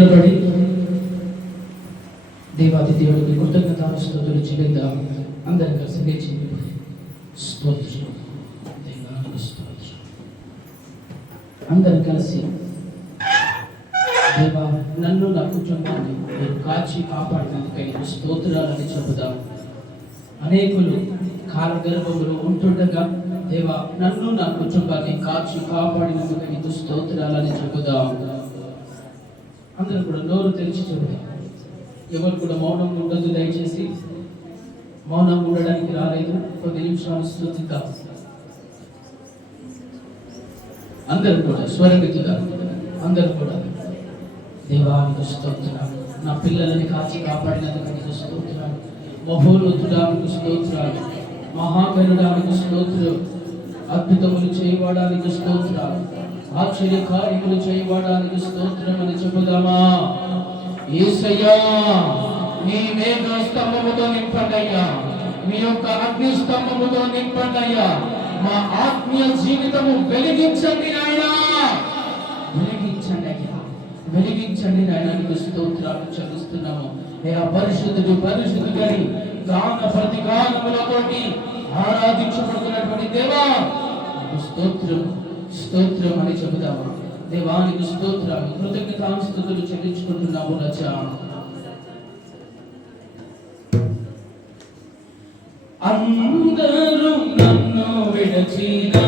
నిలబడి దేవాది దేవుడికి కృతజ్ఞతాస్తుతులు చెల్లిద్దాం. అందరం కలిసి లేచి స్తోత్రం, దేవానికి స్తోత్రం. అందరం కలిసి దేవా నన్ను నా కుటుంబాన్ని మీరు కాచి కాపాడినందుకై స్తోత్రాలని చెబుదాం. అనేకులు కాలగర్భంలో ఉంటుండగా దేవా నన్ను నా కుటుంబాన్ని కాచి కాపాడినందుకై స్తోత్రాలని చెబుదాం. అందరూ కూడా నోరు తెరిచి చెబుదాం. ఎవరు కూడా మౌనం ఉండదు. దయచేసి మౌనం ఉండడానికి రాలేదు. కొద్ది నిమిషాలు స్తుతిద్దాం. అందరూ కూడా స్వరమెత్తుగా అందరూ కూడా దేవానికి స్తోత్రాలు. నా పిల్లలని కాచి కాపాడినందుకు స్తోత్రాలు. మహోన్నతుడానికి స్తోత్రాలు. మహాగణుడానికి స్తోత్రం. అద్భుతములు చేయబడానికి స్తోత్రాలు. ఆశ్చర్య కార్యములు చేయబడానికి స్తోత్రం అని చెబుదామా? యేసయ్యా మీ మేఘ స్తంభముతో నింపండయ్యా, మీ యొక్క అగ్ని స్తంభముతో నింపండయ్యా. మా ఆత్మీయ జీవితము వెలిగించండి నాయనా, వెలిగించండి అయ్యా, వెలిగించండి నాయనా. నీకు స్తోత్రాలు చెల్లిస్తున్నాము. అయ్యా పరిశుద్ధుడు పరిశుద్ధుడని గాన ప్రతిగానములతోటి ఆరాధించబడుతున్నటువంటి దేవా స్తోత్రం స్తోత్రం అని చెబుదామా? దేవానికి స్తోత్రాలు కృతజ్ఞతాస్తుతులు చెల్లించుకుంటున్నాము. రచా అందరూ నన్ను విడచినా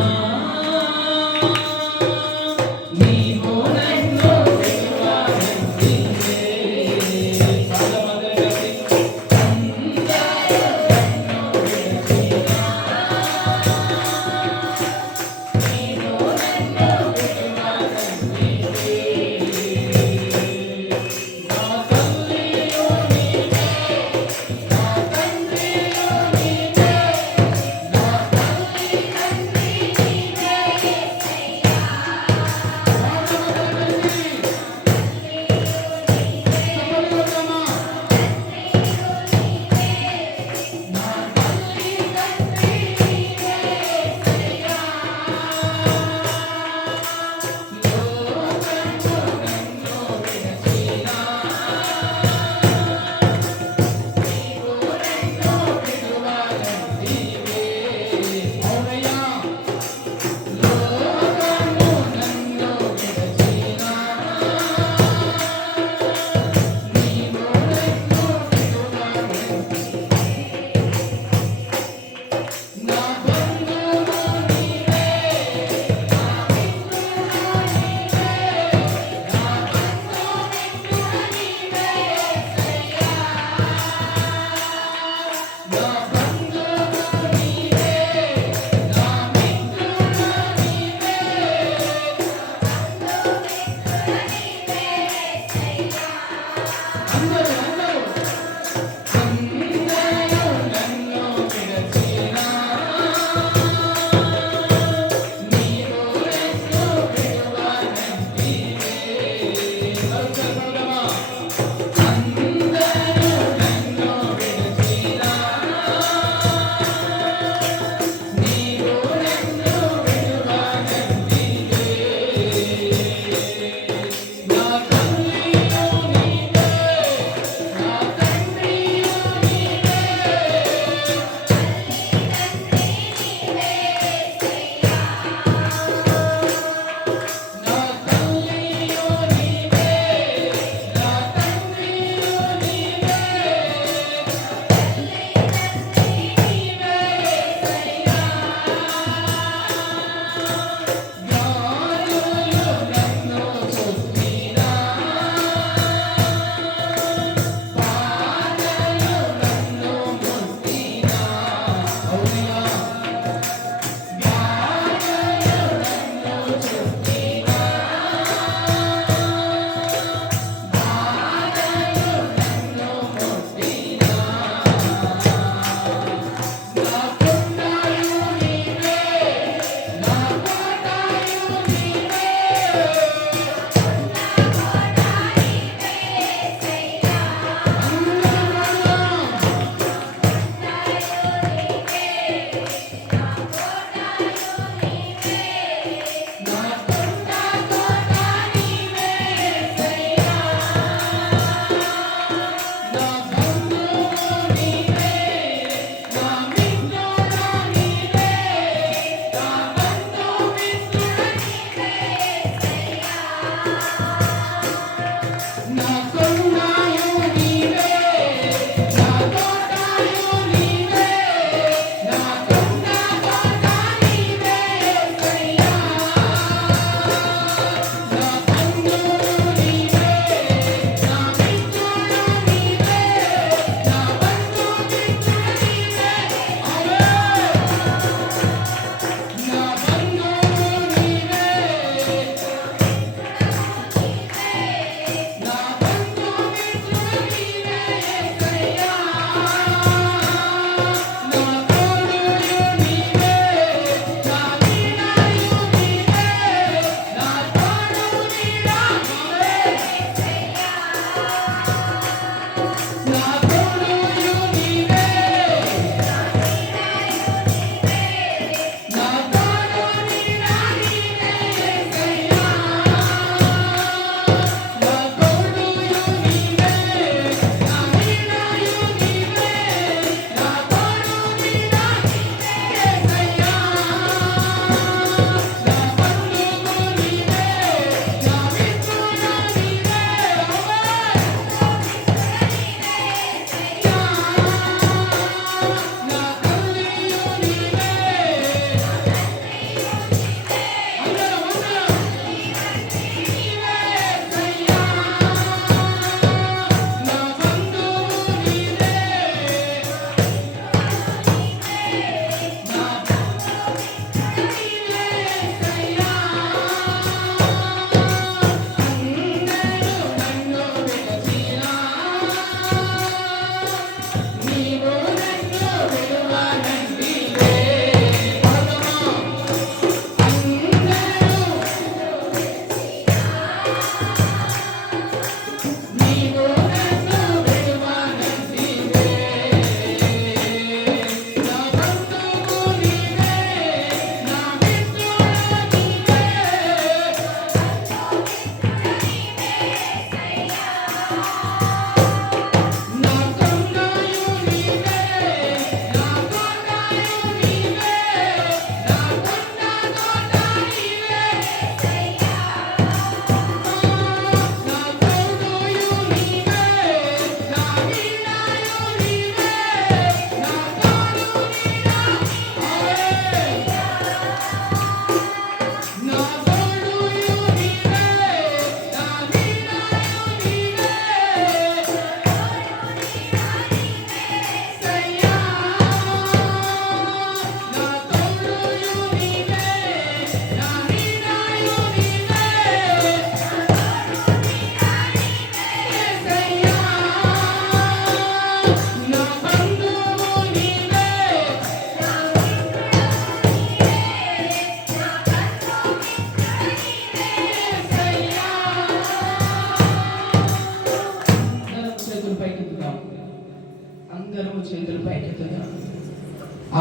పైకెత్తుదాం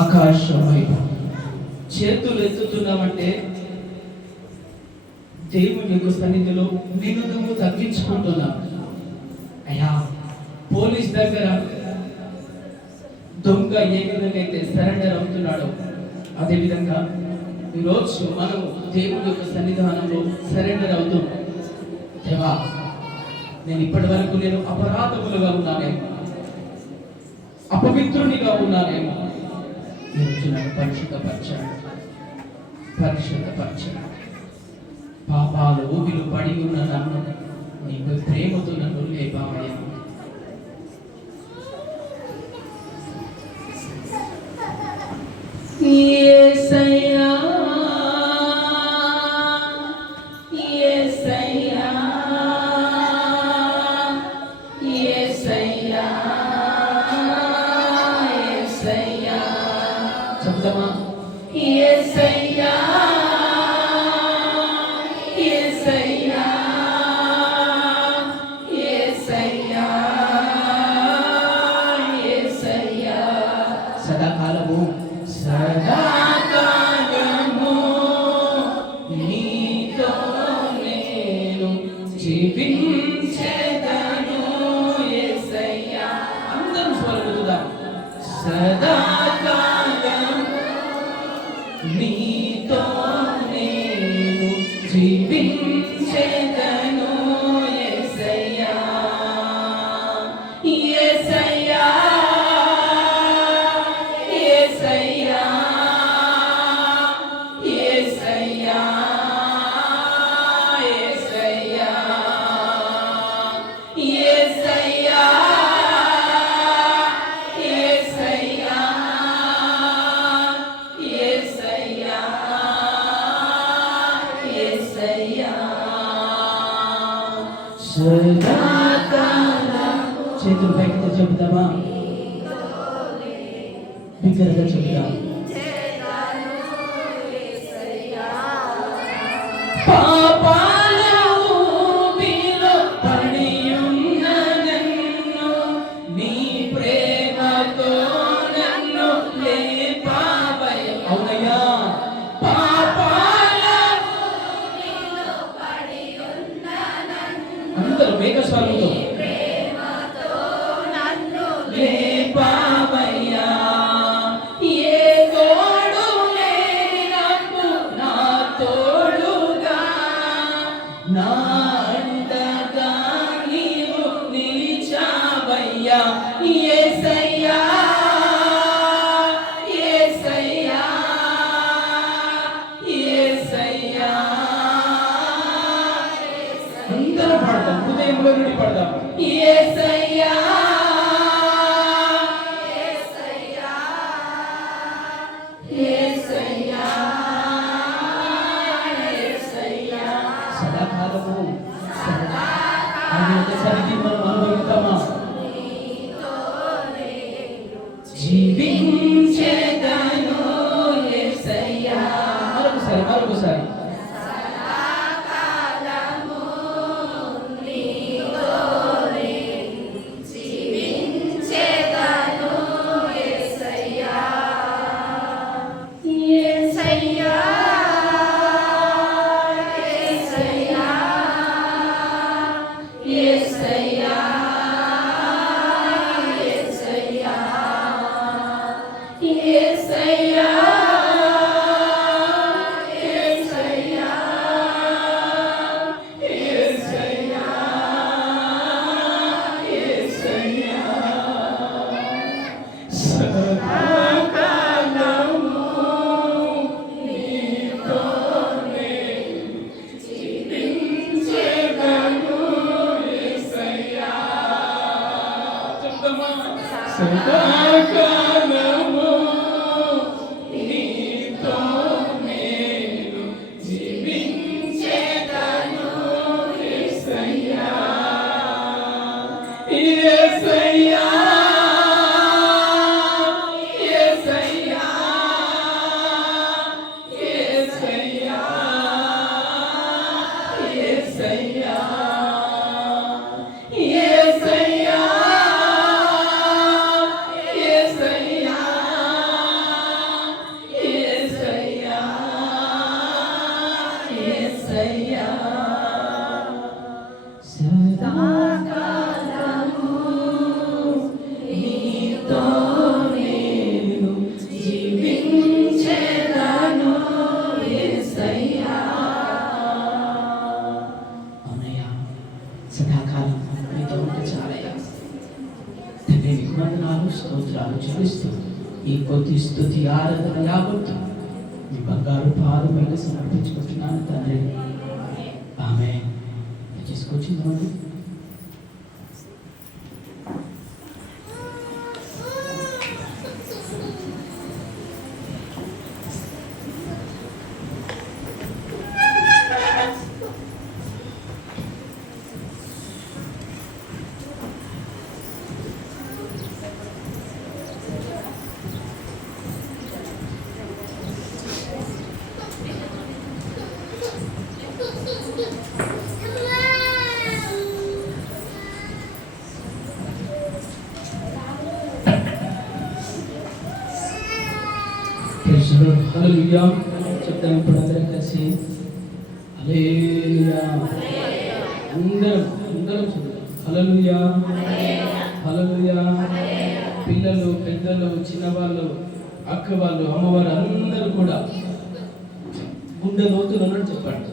ఆకాశం వైపు చేతులు ఎత్తుతున్నామంటే దేవుని యొక్క సన్నిధిలో నిన్ను నువ్వు తగ్గించుకుంటున్నావు. అయ్యా, పోలీస్ దగ్గర దొంగ ఏ విధంగా అయితే సరెండర్ అవుతున్నాడో అదేవిధంగా ఈరోజు మనం దేవుని యొక్క సన్నిధానంలో సరెండర్ అవుతాం. దేవా, నేను ఇప్పటి వరకు నేను అపరాధములుగా ఉన్నానేమో, అపవిత్రునిగా ఉన్నానేమో, ఈరోజు నన్ను పరిశుద్ధపరచండి. పాపాలు ఊబిలు పడి ఉన్న నన్ను నీకు ప్రేమతో నన్ను లేపావయ్యా. యేసయ్యా, యేసయ్యా, యేసయ్యా, యేసయ్యా. చెప్తామా? యేసయ్యా, యేసయ్యా, యేసయ్యా, యేసయ్యా. సదాకాలము నీతో నేను జీవించెదను యేసయ్యా. అందరం స్వరముదాం. సదాకాలం నీతో నేను జీవించెదను యేసయ్యా, యేసయ్యా, యేసయ్యా, యేసయ్యా, యేసయ్యా, యేసయ్యా, యేసయ్యా, యేసయ్యా, యేసయ్యా. సదాకాలం చేతులు పైకి చెబుతామా? బిగ్గరగా చెబుతాం. పాపాల ఊబిలో పడియున్న నన్ను నీ ప్రేమతో నన్ను లేపావయ్యా. అవునయ్యా, పాపాల ఊబిలో పడియున్న నన్ను అందరూ మేఘస్వరంతో లేపావయ్యా. ఏ తోడు లేని నాకు నా తోడుగా, నా అండగా నీవు నిలిచావయ్యా. యేసయ్యా, యేసయ్యా, యేసయ్యా. అందరూ పాడదాం, హృదయంలో నుండి పాడదాం. యేసయ్యా, యేసయ్యా, యేసయ్యా. సదాకాలము సరికి మనం అనుభవిస్తామా? జీవించెదను యేసయ్యా. మరొకసారి సదాకాలము నీతో నేను జీవించెదను యేసయ్యా, యేసయ్యా, యేసయ్యా, యేసయ్యా, యేసయ్యా, యేసయ్యా, యేసయ్యా. స్తోత్రాలు చెల్లిస్తూ ఈ కొద్ది స్తుతి ఆరాధన యావత్తు మీ బంగారు పాదములకు సమర్పించుకుంటున్నాను తండ్రి. ఆమేన్. తీసుకొచ్చిందండి. హల్లెలూయా చెప్తాం ఇప్పుడు అందరం కలిసి. హల్లెలూయా అందరం చెప్తాం. హల్లెలూయా హల్లెలూయా. పిల్లలు, పెద్దలు, చిన్నవాళ్ళు, అక్క వాళ్ళు, అమ్మవారు అందరూ కూడా గుండె లోతులు ఉన్నట్టు చెప్పండి.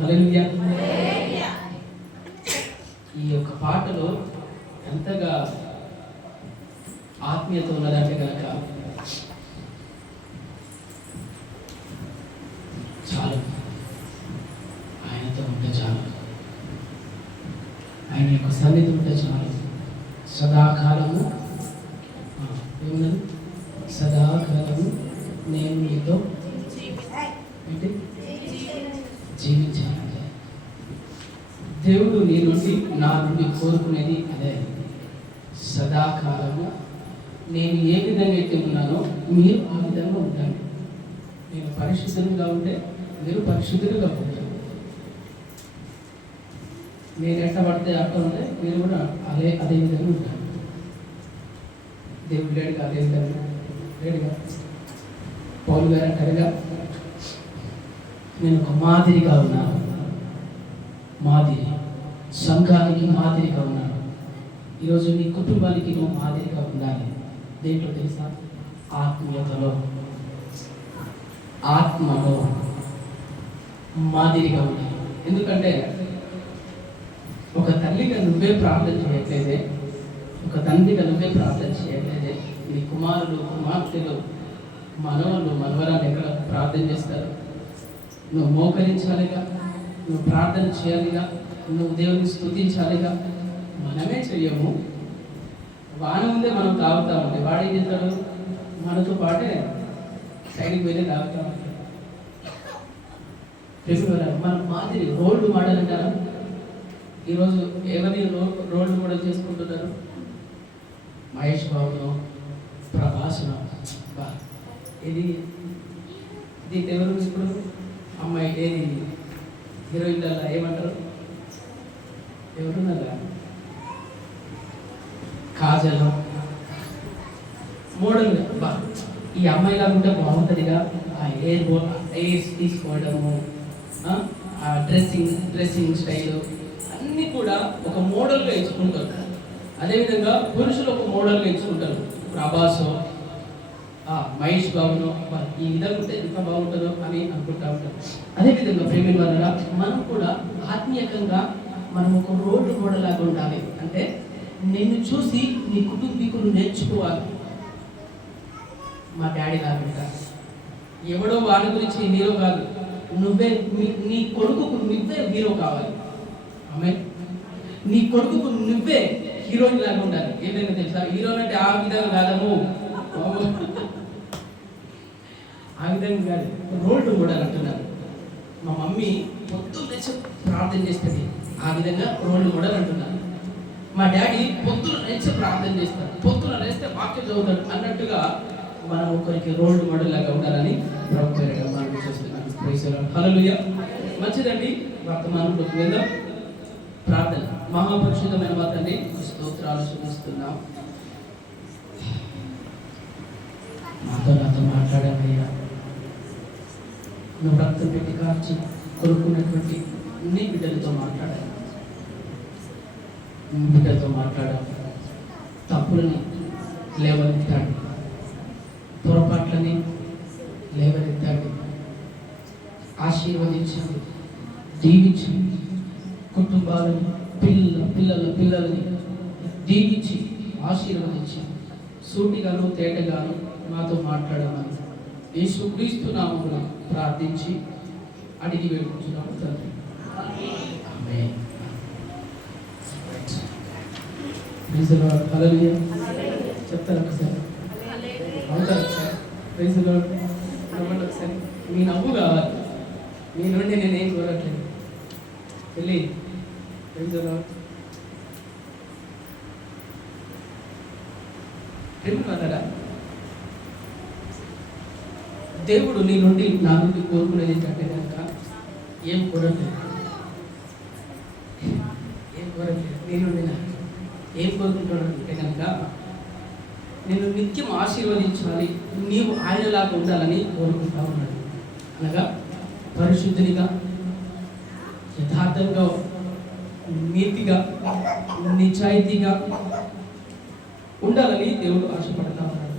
హల్లెలూయా. ఈ యొక్క పాటలో ఎంతగా ఆత్మీయత ఉన్నదంటే కనుక చాలు. ఆయనతో ఉంటే చాలు, ఆయన యొక్క సన్నిధి ఉంటే చాలు. సదాకాలము ఏమున్నది? సదాకాలము నేను మీతో జీవించాలంటే దేవుడు నీ నుండి, నా నుండి కోరుకునేది అదే. సదాకాలము నేను ఏ విధంగా అయితే ఉన్నానో మీరు ఆ విధంగా ఉంటాను. నేను పరిశుద్ధంగా ఉంటే మీరు పరిశుద్ధులుగా ఉంటారు. నేను ఎట్ట పడితే అట్ట ఉంటే మీరు కూడా అదే విధంగా ఉంటారు. దేవుడు లేడుగా, అదే విధంగా లేడుగా. పౌలు గారు అంటారుగా, నేను ఒక మాదిరిగా ఉన్నాను, మాదిరి సంఘానికి మాదిరిగా ఉన్నాను. ఈరోజు నీ కుటుంబానికి నువ్వు మాదిరిగా ఉండాలి. దేంట్లో తెలుసా? ఆత్మీయతలో, ఆత్మలో మాదిరిగా ఉండాలి. ఎందుకంటే ఒక తల్లిగా నువ్వే ప్రార్థన చేయట్లేదే, ఒక తండ్రిగా నువ్వే ప్రార్థన చేయట్లేదే, నీ కుమారులు, కుమార్తెలు, మనవళ్ళు, మనవరాలు ఎక్కడ ప్రార్థన చేస్తారు? నువ్వు మోకరించాలిగా, నువ్వు ప్రార్థన చేయాలిగా, నువ్వు దేవుని స్తుతించాలిగా. మనమే చెయ్యము. వాన ఉందే మనం తాగుతా ఉంటే వాడు ఏం చేస్తాడు? మనతో పాటే సైడ్కి వెళ్ళి తాగుతా ఉంటాడు. మన మాదిరి రోల్డ్ మోడల్ అంటారా? ఈరోజు ఎవరిని రోల్డ్ మోడల్ చేసుకుంటున్నారు? మహేష్ బాబును, ప్రభాస్ను. ఇది ఎవరు ఇప్పుడు అమ్మాయి ఏది హీరోయిన్లలో ఏమంటారు? ఎవరున్నారా? కాజల్ మోడల్. ఈ అమ్మాయిలా ఉంటే బాగుంటుందిగా. ఎయిర్స్ తీసుకోవడము, ఆ డ్రెస్సింగ్ స్టైల్ అన్నీ కూడా ఒక మోడల్గా ఎంచుకుంటారు. అదేవిధంగా పురుషులు ఒక మోడల్గా ఎంచుకుంటారు. ప్రభాస్, మహేష్ బాబును ఈ విధంగా ఉంటే ఎంత బాగుంటుందో అని అనుకుంటా ఉంటారు. అదేవిధంగా ప్రేమిల వల్ల మనం కూడా ఆత్మీయంగా మనం ఒక రోల్ మోడల్ లాగా ఉండాలి. అంటే నిన్ను చూసి నీ కుటుంబీకులు నేర్చుకోవాలి. మా డాడీ లాగా ఎవడో వాడి గురించి హీరో కాదు, నువ్వే నీ కొడుకుకు నువ్వే హీరో కావాలి. ఆమె నీ కొడుకుకు నువ్వే హీరోయిన్ లాగా ఉండాలి. ఏదైనా తెలుసా? హీరోయిన్ అంటే ఆ విధంగా కాదము, ఆ విధంగా కాదు, రోల్ మోడల్ అంటున్నారు. మా మమ్మీ పొద్దున్న ప్రార్థన చేస్తుంది, ఆ విధంగా రోల్ మోడల్ అంటున్నారు. మా డాడీ పొద్దున లేచి ప్రార్థన చేస్తారు, పొద్దున లేస్తే వాక్యం చదువుతాడు అన్నట్టుగా మనం ఒకరికి రోల్ మోడల్ లాగా ఉండాలని ప్రభు పేరిట మనం చేస్తున్నాం. Praise the Lord. హల్లెలూయా. మంచిదండి. వర్తమానంలోకి వెళ్దాం. ప్రార్థన. మహాపరిశుద్ధమైన మా తండ్రి, స్తోత్రాలు చెల్లిస్తున్నాం. నాతో మాట్లాడాలయ్యా. నువ్వు రక్తం పెట్టి కాల్చి కొనుక్కున్నటువంటి నీ బిడ్డలతో మాట్లాడాలి. బిడ్డలతో మాట్లాడాలి. తప్పులని లేవనెత్తండి, పొరపాట్లని లేవనెత్తండి. ఆశీర్వదించండి, దీవించండి. కుటుంబాలను పిల్లలని దీవించి ఆశీర్వదించి సూటిగాను తేటగాను మాతో మాట్లాడమని యేసుక్రీస్తు నామమున ప్రార్థించి అడిగి వేడుకుంటున్నాము తండ్రి. Amen. Praise the Lord. Hallelujah. చెప్తారా ఒకసారి? అవుతారా ఒకసారి? Praise the Lord. నవ్వండి ఒకసారి. మీ నవ్వు కావాలి. మీ నుండి నేనేం కోరట్లేదు. వెళ్ళి ప్రైజ్ ది లార్డ్. ప్రేమన్నారా? దేవుడు నీ నుండి నా నుండి కోరుకునేది ఏంటంటే కనుక ఏం కోరట్లేదు. నీ నుండి నాకు ఏం కోరుకుంటాడు అంటే కనుక నేను నిత్యం ఆశీర్వదించాలి, నీవు ఆయనలాగా ఉండాలని కోరుకుంటా ఉన్నాడు. అనగా పరిశుద్ధునిగా, యథార్థంగా, నీతిగా, నిజాయితీగా ఉండాలని దేవుడు ఆశపడతా ఉన్నాడు.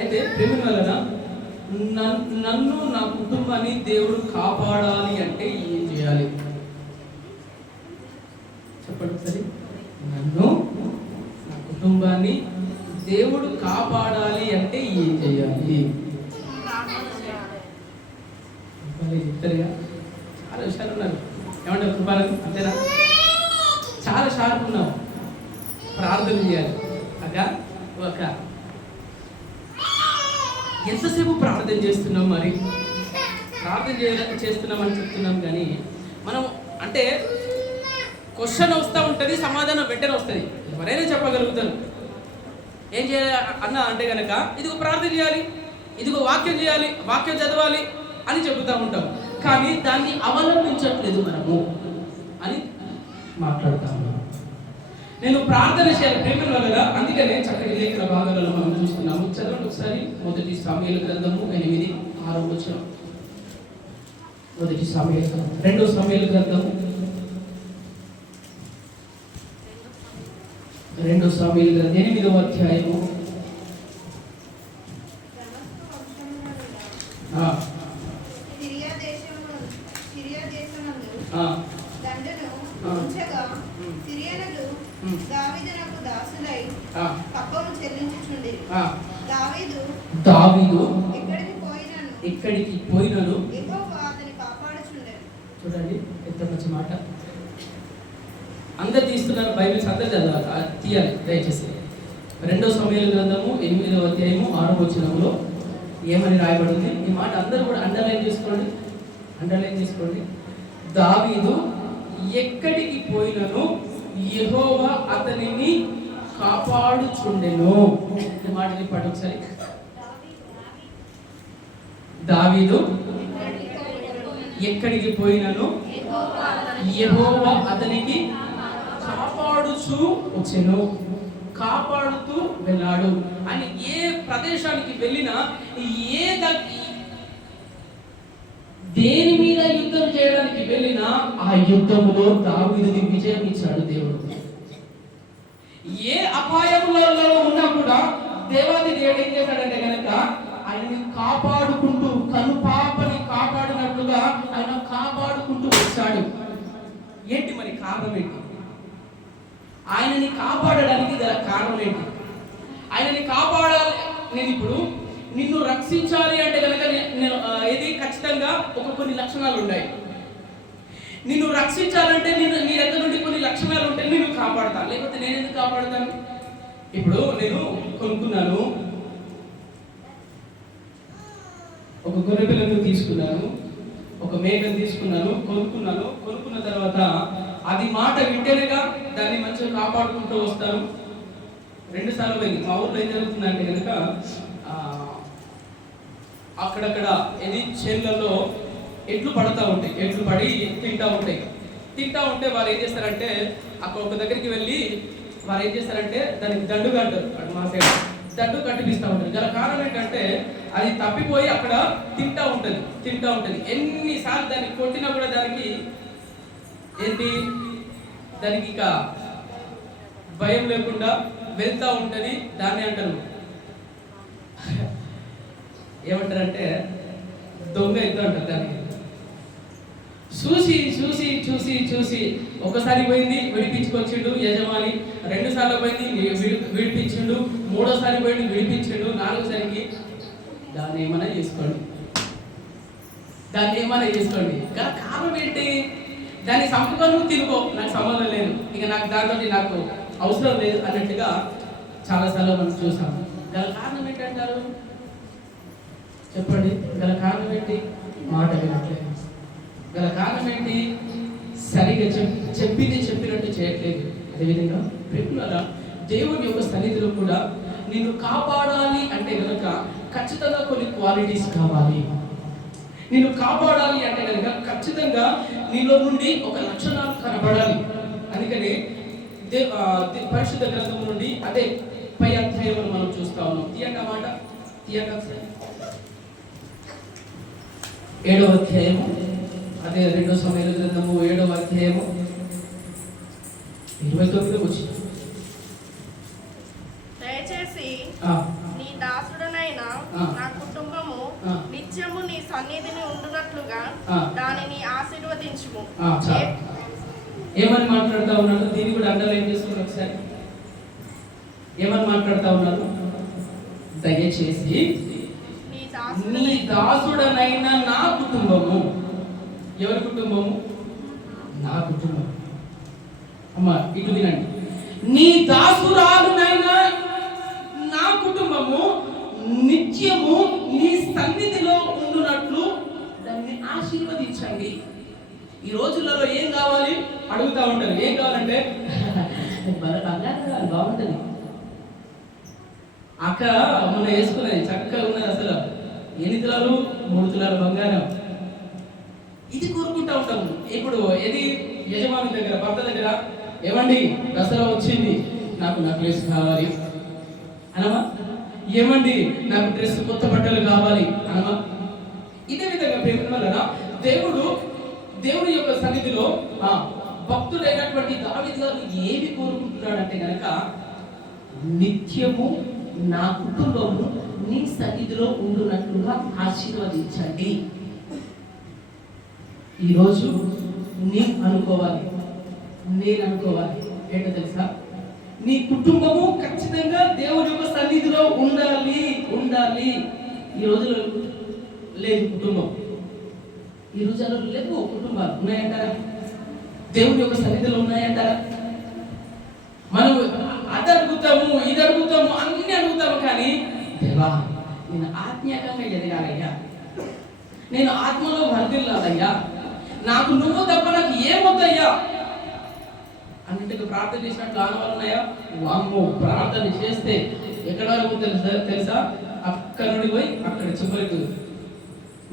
అయితే ప్రేమ వలన నన్ను నా కుటుంబాన్ని దేవుడు కాపాడాలి అంటే ఏం చేయాలి చెప్పండి ఒకసారి. నన్ను నా కుటుంబాన్ని దేవుడు కాపాడాలి అంటే ఏం చేయాలి చెప్తారుగా. చాలా హుషారు ఉన్నారు. ఏమంటారు కృపాలకు? అంతేనా? చాలా షార్ప్ ఉన్నావు. ప్రార్థన చేయాలి. అగా ఒక ఎంతసేపు ప్రార్థన చేస్తున్నాం? మరి ప్రార్థన చేస్తున్నామని చెప్తున్నాం, కానీ మనం అంటే క్వశ్చన్ వస్తూ ఉంటుంది, సమాధానం వెంటనే వస్తుంది. ఎవరైనా చెప్పగలుగుతారు. ఏం చేయాలి అన్న అంటే కనుక ఇదిగో ప్రార్థన చేయాలి, ఇదిగో వాక్యం చేయాలి, వాక్యం చదవాలి అని చెబుతూ ఉంటాం, కానీ దాన్ని అవలంబించట్లేదు మనము అని మాట్లాడుతూ ఉన్నాం. నేను ప్రార్థన చేయాలి ప్రేమల వల్ల. అందుకనే చక్కటి లేఖన భాగాలలో మనం చూస్తున్నాము. చదవండి ఒకసారి. మొదటి సమూయేలు గ్రంథము 8:6 వచనం. మొదటి సమూయేలు గ్రంథం, 2వ సమూయేలు గ్రంథము 8వ అధ్యాయము. దావీదు ఎక్కడికి పోయినను చూడండి ఎంత మంచి మాట. అందరు తీస్తున్నారు బైబిల్స్, అందరు చదవాలి, తీయాలి దయచేసి. 2వ సమూయేలు గ్రంథము 8వ అధ్యాయము 6వ వచనంలో ఏమని రాయబడింది? ఈ మాట అందరూ కూడా అండర్లైన్ చేసుకోండి. దావీదు ఎక్కడికి పోయినను యెహోవా అతనిని కాపాడుచుండెను. ఈ మాటని పాడు ఒకసారి. దావీదు ఎక్కడికి పోయినను యెహోవా అతనికి కాపాడుచూ వచ్చెను, కాపాడుతూ వెళ్ళాడు అని. ఏ ప్రదేశానికి వెళ్ళినా, దేని మీద యుద్ధం చేయడానికి వెళ్ళినా ఆ యుద్ధములో దావీదుకి విజయం ఇచ్చాడు దేవుడు. ఏ అపాయములలో ఉన్నా కూడా దేవాది దేవుడు ఏం చేశాడంటే కనుక ఆయనని కాపాడుకుంటూ, కనుపాపని కాపాడినట్లుగా ఆయన కాపాడుకుంటూ వచ్చాడు. ఏంటి మరి కారణం ఏంటి? ఆయనని కాపాడడానికి గల కారణం ఏంటి? ఆయనని కాపాడాలి. నేను ఇప్పుడు నిన్ను రక్షించాలి అంటే కనుక ఇది ఖచ్చితంగా కొన్ని లక్షణాలు ఉన్నాయి. నిన్ను రక్షించాలంటే నీ దగ్గర నుండి కొన్ని లక్షణాలు ఉంటే నిన్ను కాపాడతాను, లేకపోతే నేను ఎందుకు కాపాడతాను? ఇప్పుడు నేను కొనుక్కున్నాను, ఒక గొర్రె పిల్లను తీసుకున్నాను, ఒక మేకను తీసుకున్నాను, కొనుక్కున్న తర్వాత అది మాట వింటేనేగా దాన్ని మంచిగా కాపాడుకుంటూ వస్తాను. 2 సార్లు పోయింది. మా ఊళ్ళో ఏం జరుగుతుందంటే కనుక అక్కడక్కడ చేనులలో ఎడ్లు పడతా ఉంటాయి, ఎడ్లు పడి తింటా ఉంటే వారు ఏం చేస్తారంటే అక్కడ ఒక దగ్గరికి వెళ్ళి వారు ఏం చేస్తారంటే దానికి దండు కట్టారు. మా సైడ్ దండు కట్టిపిస్తూ ఉంటారు. గల కారణం ఏంటంటే అది తప్పిపోయి అక్కడ తింటా ఉంటుంది. ఎన్నిసార్లు దాన్ని కొట్టినా కూడా దానికి ఇక భయం లేకుండా వెళ్తూ ఉంటుంది. దాన్ని అంటారు, ఏమంటారంటే దొంగ ఎద్దు అంటారు దాన్ని. చూసి చూసి చూసి చూసి ఒకసారి పోయింది విడిపించుకొచ్చిండు యజమాని, 2 సార్లు పోయింది విడిపించిండు, 3వ సారి పోయింది విడిపించిండు, 4వ సారికి దాన్ని ఏమైనా చేసుకోండి గల కారణం ఏంటి? దాన్ని సంపగా నువ్వు తినుకో, నాకు సంబంధం లేదు, ఇక నాకు దాంతో నాకు అవసరం లేదు అన్నట్టుగా చాలాసార్లు మనం చూసాం. గల కారణం ఏంటంటారు? చెప్పండి. గల కారణం ఏంటి? మాట వినట్లేదు. గల కారణం ఏంటి? సరిగా చెప్పినట్టు చేయట్లేదు. అదేవిధంగా ప్రేమలారా, దేవుని యొక్క సన్నిధిలో కూడా నిన్ను కాపాడాలి అంటే కనుక ఖచ్చితంగా కొన్ని క్వాలిటీస్ కావాలి. నిన్ను కాపాడాలి అంటే కనుక ఖచ్చితంగా నీలో నుండి ఒక లక్షణాలు కనబడాలి. అందుకని పరిశుద్ధ గ్రంథం నుండి అదే పై అధ్యాయంలో మనం చూస్తా ఉన్నాం. తీయండి మాట, తీయండి. 7వ అధ్యాయము, అదే 2 సమూయేలు గ్రంథము 7వ అధ్యాయము 29వ వచనం. దయచేసి నీ దాసుడనైన నా కుటుంబము నిత్యము నీ సన్నిధిని ఉండునట్లుగా దానిని ఆశీర్వదించుము. ఏమని మాట్లాడుతూ ఉన్నారు? దీన్ని కూడా అండర్లైన్ చేసుకుని ఒకసారి ఏమని మాట్లాడుతూ ఉన్నారు? దయచేసి నీ దాసుడనైన నా కుటుంబము. ఎవరి కుటుంబము? నా కుటుంబం. అమ్మా ఇటు వినండి. నీ దాసురాలునైనా నా కుటుంబము నిత్యము నీ సన్నిధిలో ఉండునట్లు దాన్ని ఆశీర్వదించండి. ఈ రోజులలో ఏం కావాలి అడుగుతా ఉంటారు. ఏం కావాలంటే బాగుంటుంది, అక్క మొన్న వేసుకున్నది చక్కగా ఉన్నది, అసలు 8 తులాలు 3 తులాల బంగారం, ఇది కోరుకుంటా ఉంటాము. ఇప్పుడు ఏది యజమాని దగ్గర, భర్త దగ్గర, ఏమండి దసరా వచ్చింది, నాకు నెక్లెస్ కావాలి అనమా? ఏమండి నాకు డ్రెస్, కొత్త బట్టలు కావాలి అనమా? ఇదే విధంగా ప్రేమ వలన దేవుడి యొక్క సన్నిధిలో భక్తుడైనటువంటి దావీదు గారు ఏమి కోరుకుంటున్నాడంటే కనుక నిత్యము నా కుటుంబము నీ సన్నిధిలో ఉండునట్లుగా ఆశీర్వదించండి. ఈరోజు నేను అనుకోవాలి ఏంటో తెలుసా? నీ కుటుంబము ఖచ్చితంగా దేవుడి యొక్క సన్నిధిలో ఉండాలి. ఈ రోజులో లేదు కుటుంబం, ఈ రోజుల్లో లేవు కుటుంబాలు. ఉన్నాయంటారా? దేవుడి యొక్క సన్నిధిలో ఉన్నాయంటారా? మనం అది అడుగుతాము, ఇది అడుగుతాము, అన్ని అడుగుతాము, కానీ దేవా నేను ఆత్మీయంగా ఎదగాలయ్యా, నేను ఆత్మలో వర్ధిల్లాలయ్యా, నాకు నువ్వు తప్ప నాకు ఏమొద్దయ్యా అన్నింటికి ప్రార్థన చేసినట్లు ఆనవాళ్ళు ఉన్నాయా? వామ్మో, ప్రార్థన చేస్తే ఎక్కడ వరకు తెలుసా? అక్కడ నుండి పోయి అక్కడ చివరికి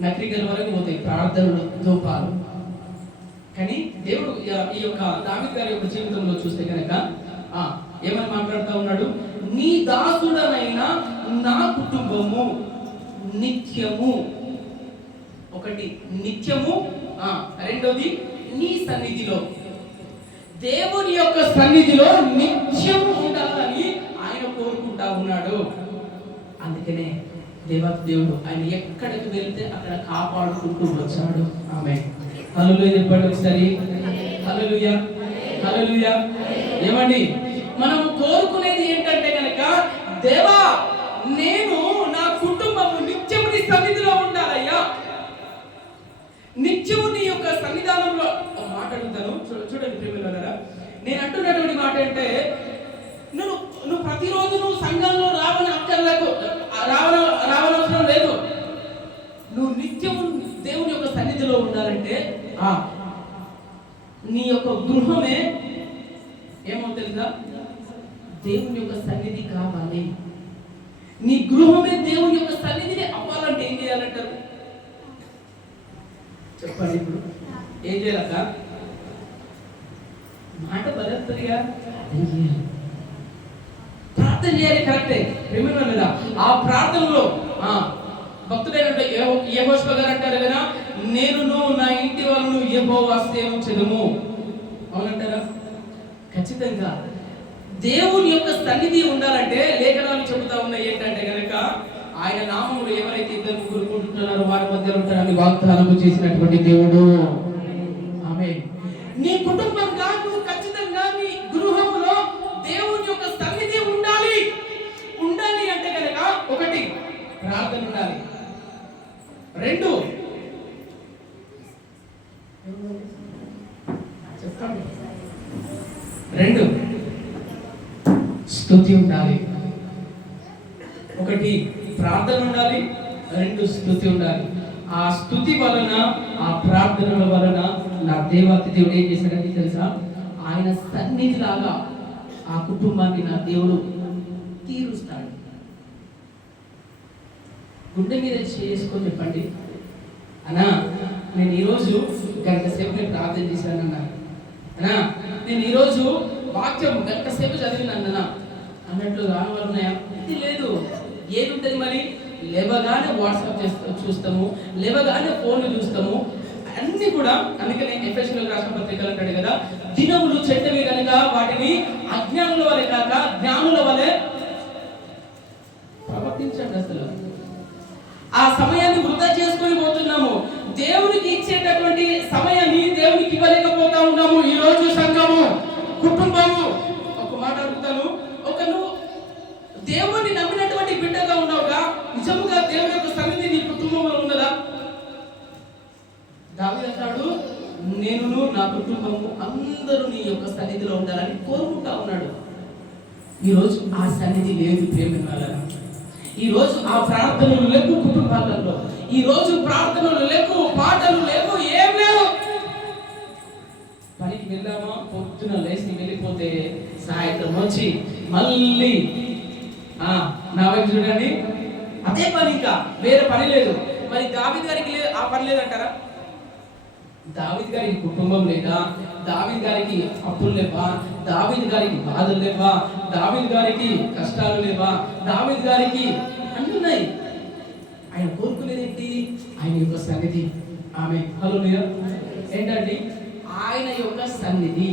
నక్రికల వరకు పోతాయి ప్రార్థనలు, ధూపాలు. కానీ దేవుడు ఈ యొక్క దావీదు గారి యొక్క జీవితంలో చూస్తే కనుక ఏమని మాట్లాడుతూ ఉన్నాడు? నీ దాసుడనైన నా కుటుంబము నిత్యము, ఒకటి నిత్యము, రెండోది నీ సన్నిధిలో, దేవుని యొక్క సన్నిధిలో నిత్యము ఉండాలని ఆయన కోరుకుంటా ఉన్నాడు. అందుకనే దేవుడు ఆయన ఎక్కడికి వెళ్తే అక్కడ కాపాడుకుంటూ వచ్చాడు. ఆమేన్. హల్లెలూయా చెప్పండి ఒకసారి. హల్లెలూయా, హల్లెలూయా. ఏమండి మనం కోరుకునేది ఏంటంటే కనుక, దేవా నేను నా కుటుంబము నిత్యము నీ సన్నిధిలో ఉండాలయ్యా, నిత్యము నీ యొక్క సన్నిధానంలో. మాట్లాడుతాను చూడండి ప్రేమలారా, నేను అంటున్నటువంటి మాట అంటే నువ్వు ప్రతిరోజు నువ్వు సంఘంలో రావనవసరం లేదు. నువ్వు నిత్యము దేవుని యొక్క సన్నిధిలో ఉండాలంటే నీ యొక్క గృహమే ఏమో తెలుసా? దేవుని యొక్క సన్నిధి కావాలి. నీ గృహమే దేవుని యొక్క సన్నిధిని అవ్వాలంటే ఏం చేయాలంటారు? చెప్పండి. ఇప్పుడు ఏం చేయాలక్క? మాట బలస్తరిగా ప్రార్థన చేయాలి. కరెక్టే. ఏమన్నా ఆ ప్రార్థనలో భక్తుడైన యెహోషువ గారు అంటారు కదా, నేను నా ఇంటి వాళ్ళను యెహోవా సేవించెదము. అవునంటారా? ఖచ్చితంగా దేవుని యొక్క సన్నిధి ఉండాలంటే లేఖనాలు చెబుతా ఉన్నాయి ఏంటంటే కనుక, ఆయన నామములు ఎవరైతే 2 ముగ్గురు కూడుకుంటున్నారో వారి మధ్యలో ఉంటారని వాగ్దానం చేసినటువంటి దేవుడు. నీ కుటుంబంగా నువ్వు ఖచ్చితంగా నీ గృహంలో దేవుని యొక్క సన్నిధి ఉండాలి. ఉండాలి అంటే కనుక ఒకటి ప్రార్థన ఉండాలి, రెండు చెప్పండి, రెండు స్తుతి ఉండాలి. ఒకటి ప్రార్థన ఉండాలి, రెండు స్తుతి ఉండాలి. ఆ స్తుతి వలన, ఆ ప్రార్థనల వలన నా దేవాతి దేవుడు ఏం చేశాడని తెలుసా? ఆయన సన్నిధి లాగా ఆ కుటుంబాన్ని నా దేవుడు తీరుస్తాడు. గుండె మీద చేసుకొని చెప్పండి, అన్నా నేను ఈరోజు గంట సేపు నేను ప్రార్థన చేశానన్నా, అన్నా నేను ఈరోజు వాక్యం గంట సేపు చదివినన్నా అన్నట్లు రాని వాళ్ళు ఉన్నాయా? ఇది లేదు. ఏది ఉంటుంది మరి? లేవగానే వాట్సాప్ చూస్తాము, లేవగానే ఫోన్లు చూస్తాము, అన్ని కూడా. అందుకనే ఎఫెసీయులకు రాసిన పత్రికలు అంటాడు కదా, దినములు చెడ్డవి కనుక వాటిని అజ్ఞానుల వలె కాక జ్ఞానుల వలె ప్రవర్తించండి. అసలు ఆ సమయాన్ని వృధా చేసుకొని పోతున్నాము. దేవునికి ఇచ్చేటటువంటి సమయాన్ని దేవునికి ఇవ్వలేకపోతా ఉన్నాము. ఈ రోజు సంఘము, కుటుంబము. ఒక మాట అడుగుతాను, ఒక నువ్వు దేవుణ్ణి నమ్మినటువంటి బిడ్డగా ఉన్నావుగా, నిజముగా దేవుని యొక్క సన్నిధి నీ కుటుంబంలో ఉన్నదా? దావీదు అంటాడు, నేను నా కుటుంబము అందరూ నీ యొక్క సన్నిధిలో ఉండాలని కోరుకుంటా ఉన్నాడు. ఈరోజు ఆ సన్నిధి లేదు ప్రేమికులారా. ఈ రోజు ఆ ప్రార్థనలు లేవు కుటుంబాలలో, ఈ రోజు ప్రార్థనలు లేవు, పాటలు లేవు, ఏం లేవు. పనికి వెళ్ళామా, పొద్దున లేచి వెళ్ళిపోతే సాయంత్రం వచ్చి మళ్ళీ నా వైపు చూడండి, అదే పని, ఇంకా వేరే పని లేదు. మరి దావీదు గారికి లేదు, ఆ పని లేదంటారా? దావీదు గారికి కుటుంబం లేదా? దావీదు గారికి అప్పులు లేవా? దావీదు గారికి బాధలు లేవా? దావీదు గారికి కష్టాలు లేవా? దావీదు గారికి అన్ని ఉన్నాయి. ఆయన కోరుకునేది ఏంటి? ఆయన యొక్క సన్నిధి. ఆమె హల్లెలూయా. ఏంటండి? ఆయన యొక్క సన్నిధి.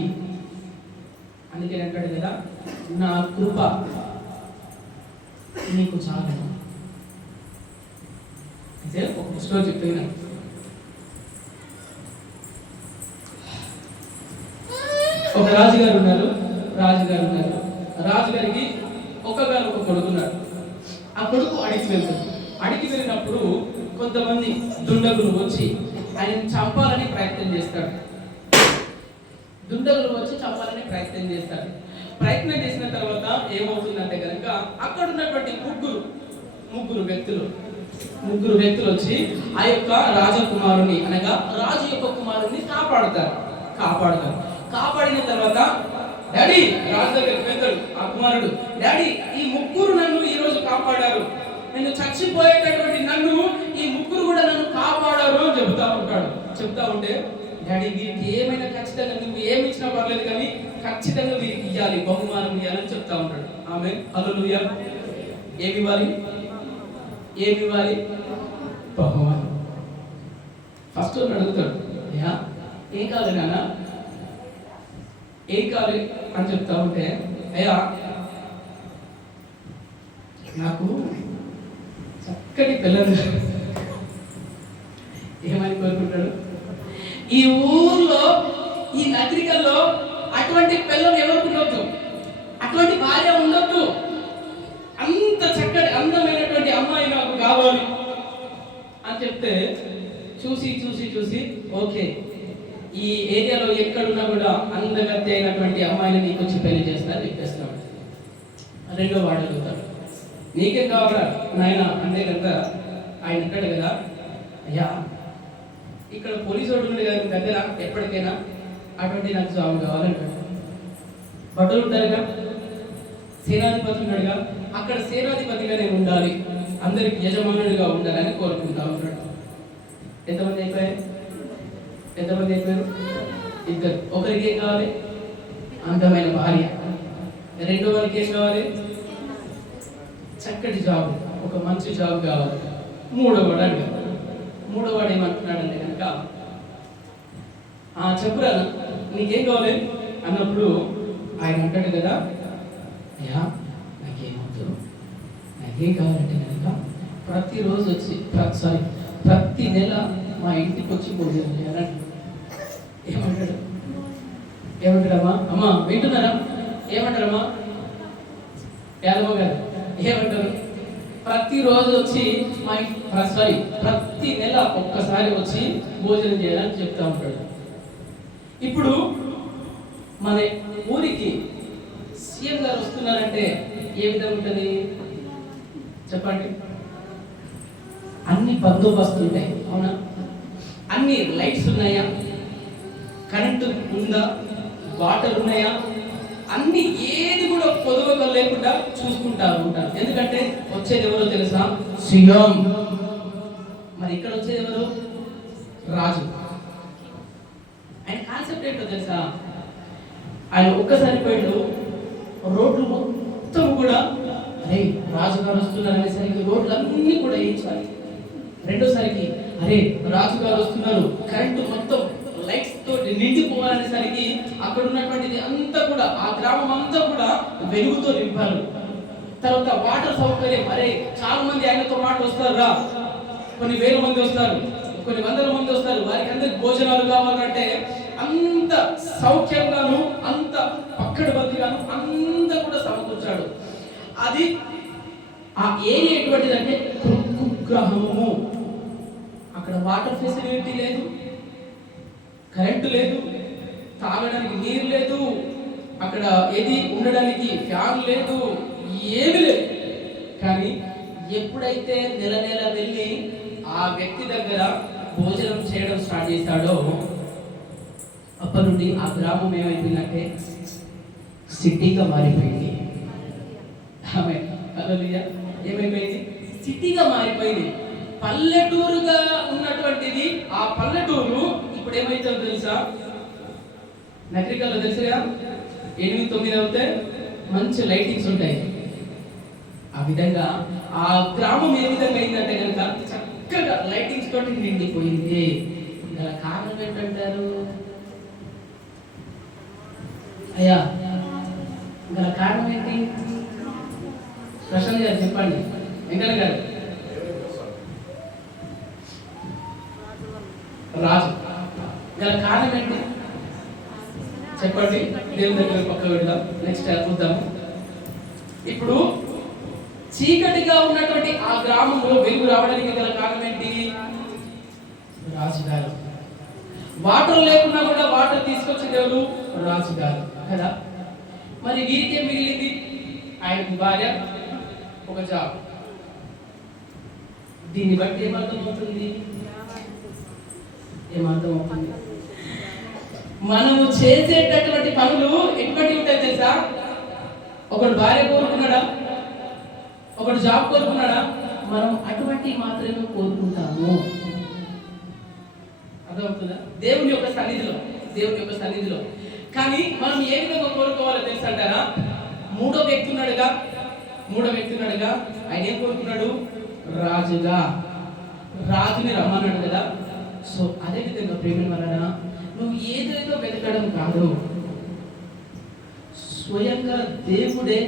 అందుకే అంటాడు కదా, నా కృప నీకు చాలు. అయితే ఒక స్టోరీ చెప్తున్నా. ఒక రాజుగారు ఉన్నారు. రాజుగారికి ఒక కొడుకున్నాడు. ఆ కొడుకు అడిగి వెళ్తాడు. అడిగి వెళ్ళినప్పుడు కొంతమంది దుండగులు వచ్చి ఆయన చంపాలని ప్రయత్నం చేస్తాడు. ప్రయత్నం చేసిన తర్వాత ఏమవుతుందంటే కనుక అక్కడ ఉన్నటువంటి ముగ్గురు వ్యక్తులు వచ్చి ఆ యొక్క రాజకుమారుని, అనగా రాజు యొక్క కుమారుని కాపాడుతారు. కాపాడిన తర్వాత డాడీ, రాజు దగ్గరికి వెళ్తాడు ఆ కుమారుడు, డాడీ ఈ ముగ్గురు నన్ను ఈ రోజు కాపాడారు, నేను చచ్చిపోయేటటువంటి నన్ను ఈ ముగ్గురు కూడా నన్ను కాపాడారు అని చెప్తా ఉంటే డాడీ వీరికి ఏమైనా ఖచ్చితంగా నువ్వు ఏమి ఇచ్చినా పర్లేదు కానీ ఖచ్చితంగా వీరికి ఇవ్వాలి, బహుమానం ఇవ్వాలని చెప్తా ఉంటాడు. ఆమె హల్లెలూయా. ఏమి ఇవ్వాలి? బహుమానం. ఫస్ట్ అడుగుతాడు, ఏం కావాలి నాన్న, ఏం కావాలి అని చెప్తా ఉంటే, అయ్యా నాకు చక్కటి పిల్లలు. ఏమని కోరుకుంటాడు? ఈ ఊర్లో, ఈ నగరికల్లో అటువంటి పిల్లలు ఎవరికి ఉండొద్దు, అటువంటి భార్య ఉండొద్దు, అంత చక్కటి అందమైనటువంటి అమ్మాయి నాకు కావాలి అని చెప్తే చూసి ఓకే, ఈ ఏరియాలో ఎక్కడున్నా కూడా అందగత్తి అయినటువంటి అమ్మాయిని నీకు వచ్చి పెళ్లి చేస్తాను చెప్పేస్తాడు. రెండో వాడు అడుగుతాడు, నీకేం కావాలా నాయన అంటే కనుక ఆయన అంటాడు కదా, అయ్యా ఇక్కడ పోలీసు వాడు దగ్గర ఎప్పటికైనా అటువంటి నాకు జాబ్ కావాలంటాడు. భటులు ఉంటారుగా, సేనాధిపతి ఉన్నాడుగా, అక్కడ సేనాధిపతిగా నేను ఉండాలి, అందరికి యజమానుడిగా ఉండాలని కోరుకుంటా ఉంటాడు. ఎంతమంది అయిపోయారు? ఇద్దరు. ఒకరికి ఏం కావాలి? అందమైన భార్య. రెండో వారికి ఏం కావాలి? చక్కటి జాబ్, ఒక మంచి జాబ్ కావాలి. మూడోవాడు ఏమంటున్నాడంటే కనుక, చెప్పురా నీకేం కావాలి అన్నప్పుడు ఆయన అంటాడు కదా, అయ్యా నాకేమవుతుంది, నాకేం కావాలంటే కనుక ప్రతిరోజు వచ్చి ప్రతి నెల మా ఇంటికి వచ్చి 3,000 చేయాలంటాడు. ఏమంటాడు? ఏమంటారమ్మా? అమ్మా వింటున్నారా? ఏమంటారమ్మా? యాదమ్మ గారు ఏమంటారు? ప్రతిరోజు వచ్చి ప్రతి నెల ఒక్కసారి వచ్చి భోజనం చేయాలని చెప్తా ఉంటాడు. ఇప్పుడు మన ఊరికి సీఎం గారు వస్తున్నారంటే ఏ విధంగా ఉంటుంది చెప్పండి? అన్ని బందోబస్తు ఉంటాయి, అవునా? అన్ని లైట్స్ ఉన్నాయా? కరెంటు ఉందా? వాటర్ ఉన్నాయా? అన్ని ఏది కూడా పొదువుగా లేకుండా చూసుకుంటారు ఉంటారు. ఎందుకంటే వచ్చేది ఎవరో తెలుసా? సీఎం. మరి ఇక్కడ వచ్చేది ఎవరు? రాజు. ఆయన కాన్సెప్ట్ ఏంటో తెలుసా? ఆయన ఒక్కసారి పోయాడు, రోడ్లు మొత్తం కూడా అరే రాజుగారు వస్తున్నారు అనేసరికి రోడ్లు అన్ని కూడా వేయించాలి. రెండోసారికి అరే రాజుగారు వస్తున్నారు, కరెంటు మొత్తం లైట్స్ తోటి నిండిపోవాలనేసరికి అక్కడ ఉన్నటువంటిది అంతా కూడా ఆ గ్రామం అంతా కూడా వెలుగుతో నింపారు. తర్వాత వాటర్ సౌకర్యం, అరే చాలా మంది ఆయనతో మాట వస్తారు రా, కొన్ని వేల మంది వస్తారు, కొన్ని వందల మంది వస్తారు, వారికి అందరికి భోజనాలు కావాలంటే అంత సౌఖ్యంగాను అంత పక్కడి బందిగాను అంత కూడా సమకూర్చాడు. అది ఆ ఏరియా ఎటువంటిదంటే కుగ్రామము. అక్కడ వాటర్ ఫెసిలిటీ లేదు, కరెంటు లేదు, తాగడానికి నీరు లేదు, అక్కడ ఏది ఉండడానికి ఫ్యాన్ లేదు, ఏమి లేదు. కానీ ఎప్పుడైతే నెల నెల వెళ్ళి ఆ వ్యక్తి దగ్గర భోజనం చేయడం స్టార్ట్ చేశాడో అప్పటి నుండి ఆ గ్రామం ఏమైపోయిందంటే సిటీగా మారిపోయింది. ఆమె ఏమైపోయింది? సిటీగా మారిపోయింది. పల్లెటూరుగా ఉన్నటువంటిది ఆ పల్లెటూరు ఇప్పుడు ఏమైతుందో తెలుసా? నగరికల్లో తెలుసుగా 8-9 అవుతే మంచి లైటింగ్స్ ఉంటాయి. ఆ విధంగా ఆ గ్రామం ఏ విధంగా అయిందంటే కనుక చక్కగా లైటింగ్స్ తోటి నిండిపోయింది. గల కారణం ఏంటంటారు? అయ్యా గల కారణం ఏంటి? ప్రశాంత్ గారు చెప్పండి. వెంకన్న గారు. రాజు. గల కారణం ఏంటి చెప్పండి? దేవుని దగ్గర పక్క వెళ్దాం. నెక్స్ట్ చూద్దాము. ఇప్పుడు చీకటిగా ఉన్నటువంటి ఆ గ్రామంలో వెలుగు రావడానికి గల కారణం ఏంటి? రాజుగారు. వాటర్ లేకున్నా కూడా వాటర్ తీసుకొచ్చేది ఎవరు? రాజుగారు కదా. మరి వీరికే మిగిలింది ఆయనకు భార్య, ఒక జాబ్. దీన్ని బట్టి ఏమర్థం అవుతుంది? మనము చేసేటటువంటి పనులు ఎటువంటి ఉంటాయి తెలుసా? ఒకడు భార్య కోరుకున్నాడా? ఒకడు జాబ్ కోరుకున్నాడా? మనం అటువంటి మాత్రమే కోరుకుంటాము. అర్థమవుతుందా? దేవుని యొక్క సన్నిధిలో. కానీ మనం ఏ విధంగా కోరుకోవాలో తెలుసు అంటారా? మూడో వ్యక్తి ఉన్నాడుగా. ఆయన ఏం కోరుకున్నాడు? రాజుని రమ్మన్నాడు కదా. సో అదే విధంగా ప్రేమ వలన నువ్వు ఏదేదో వెతకడం కాదు, స్వయంగా దేవుడే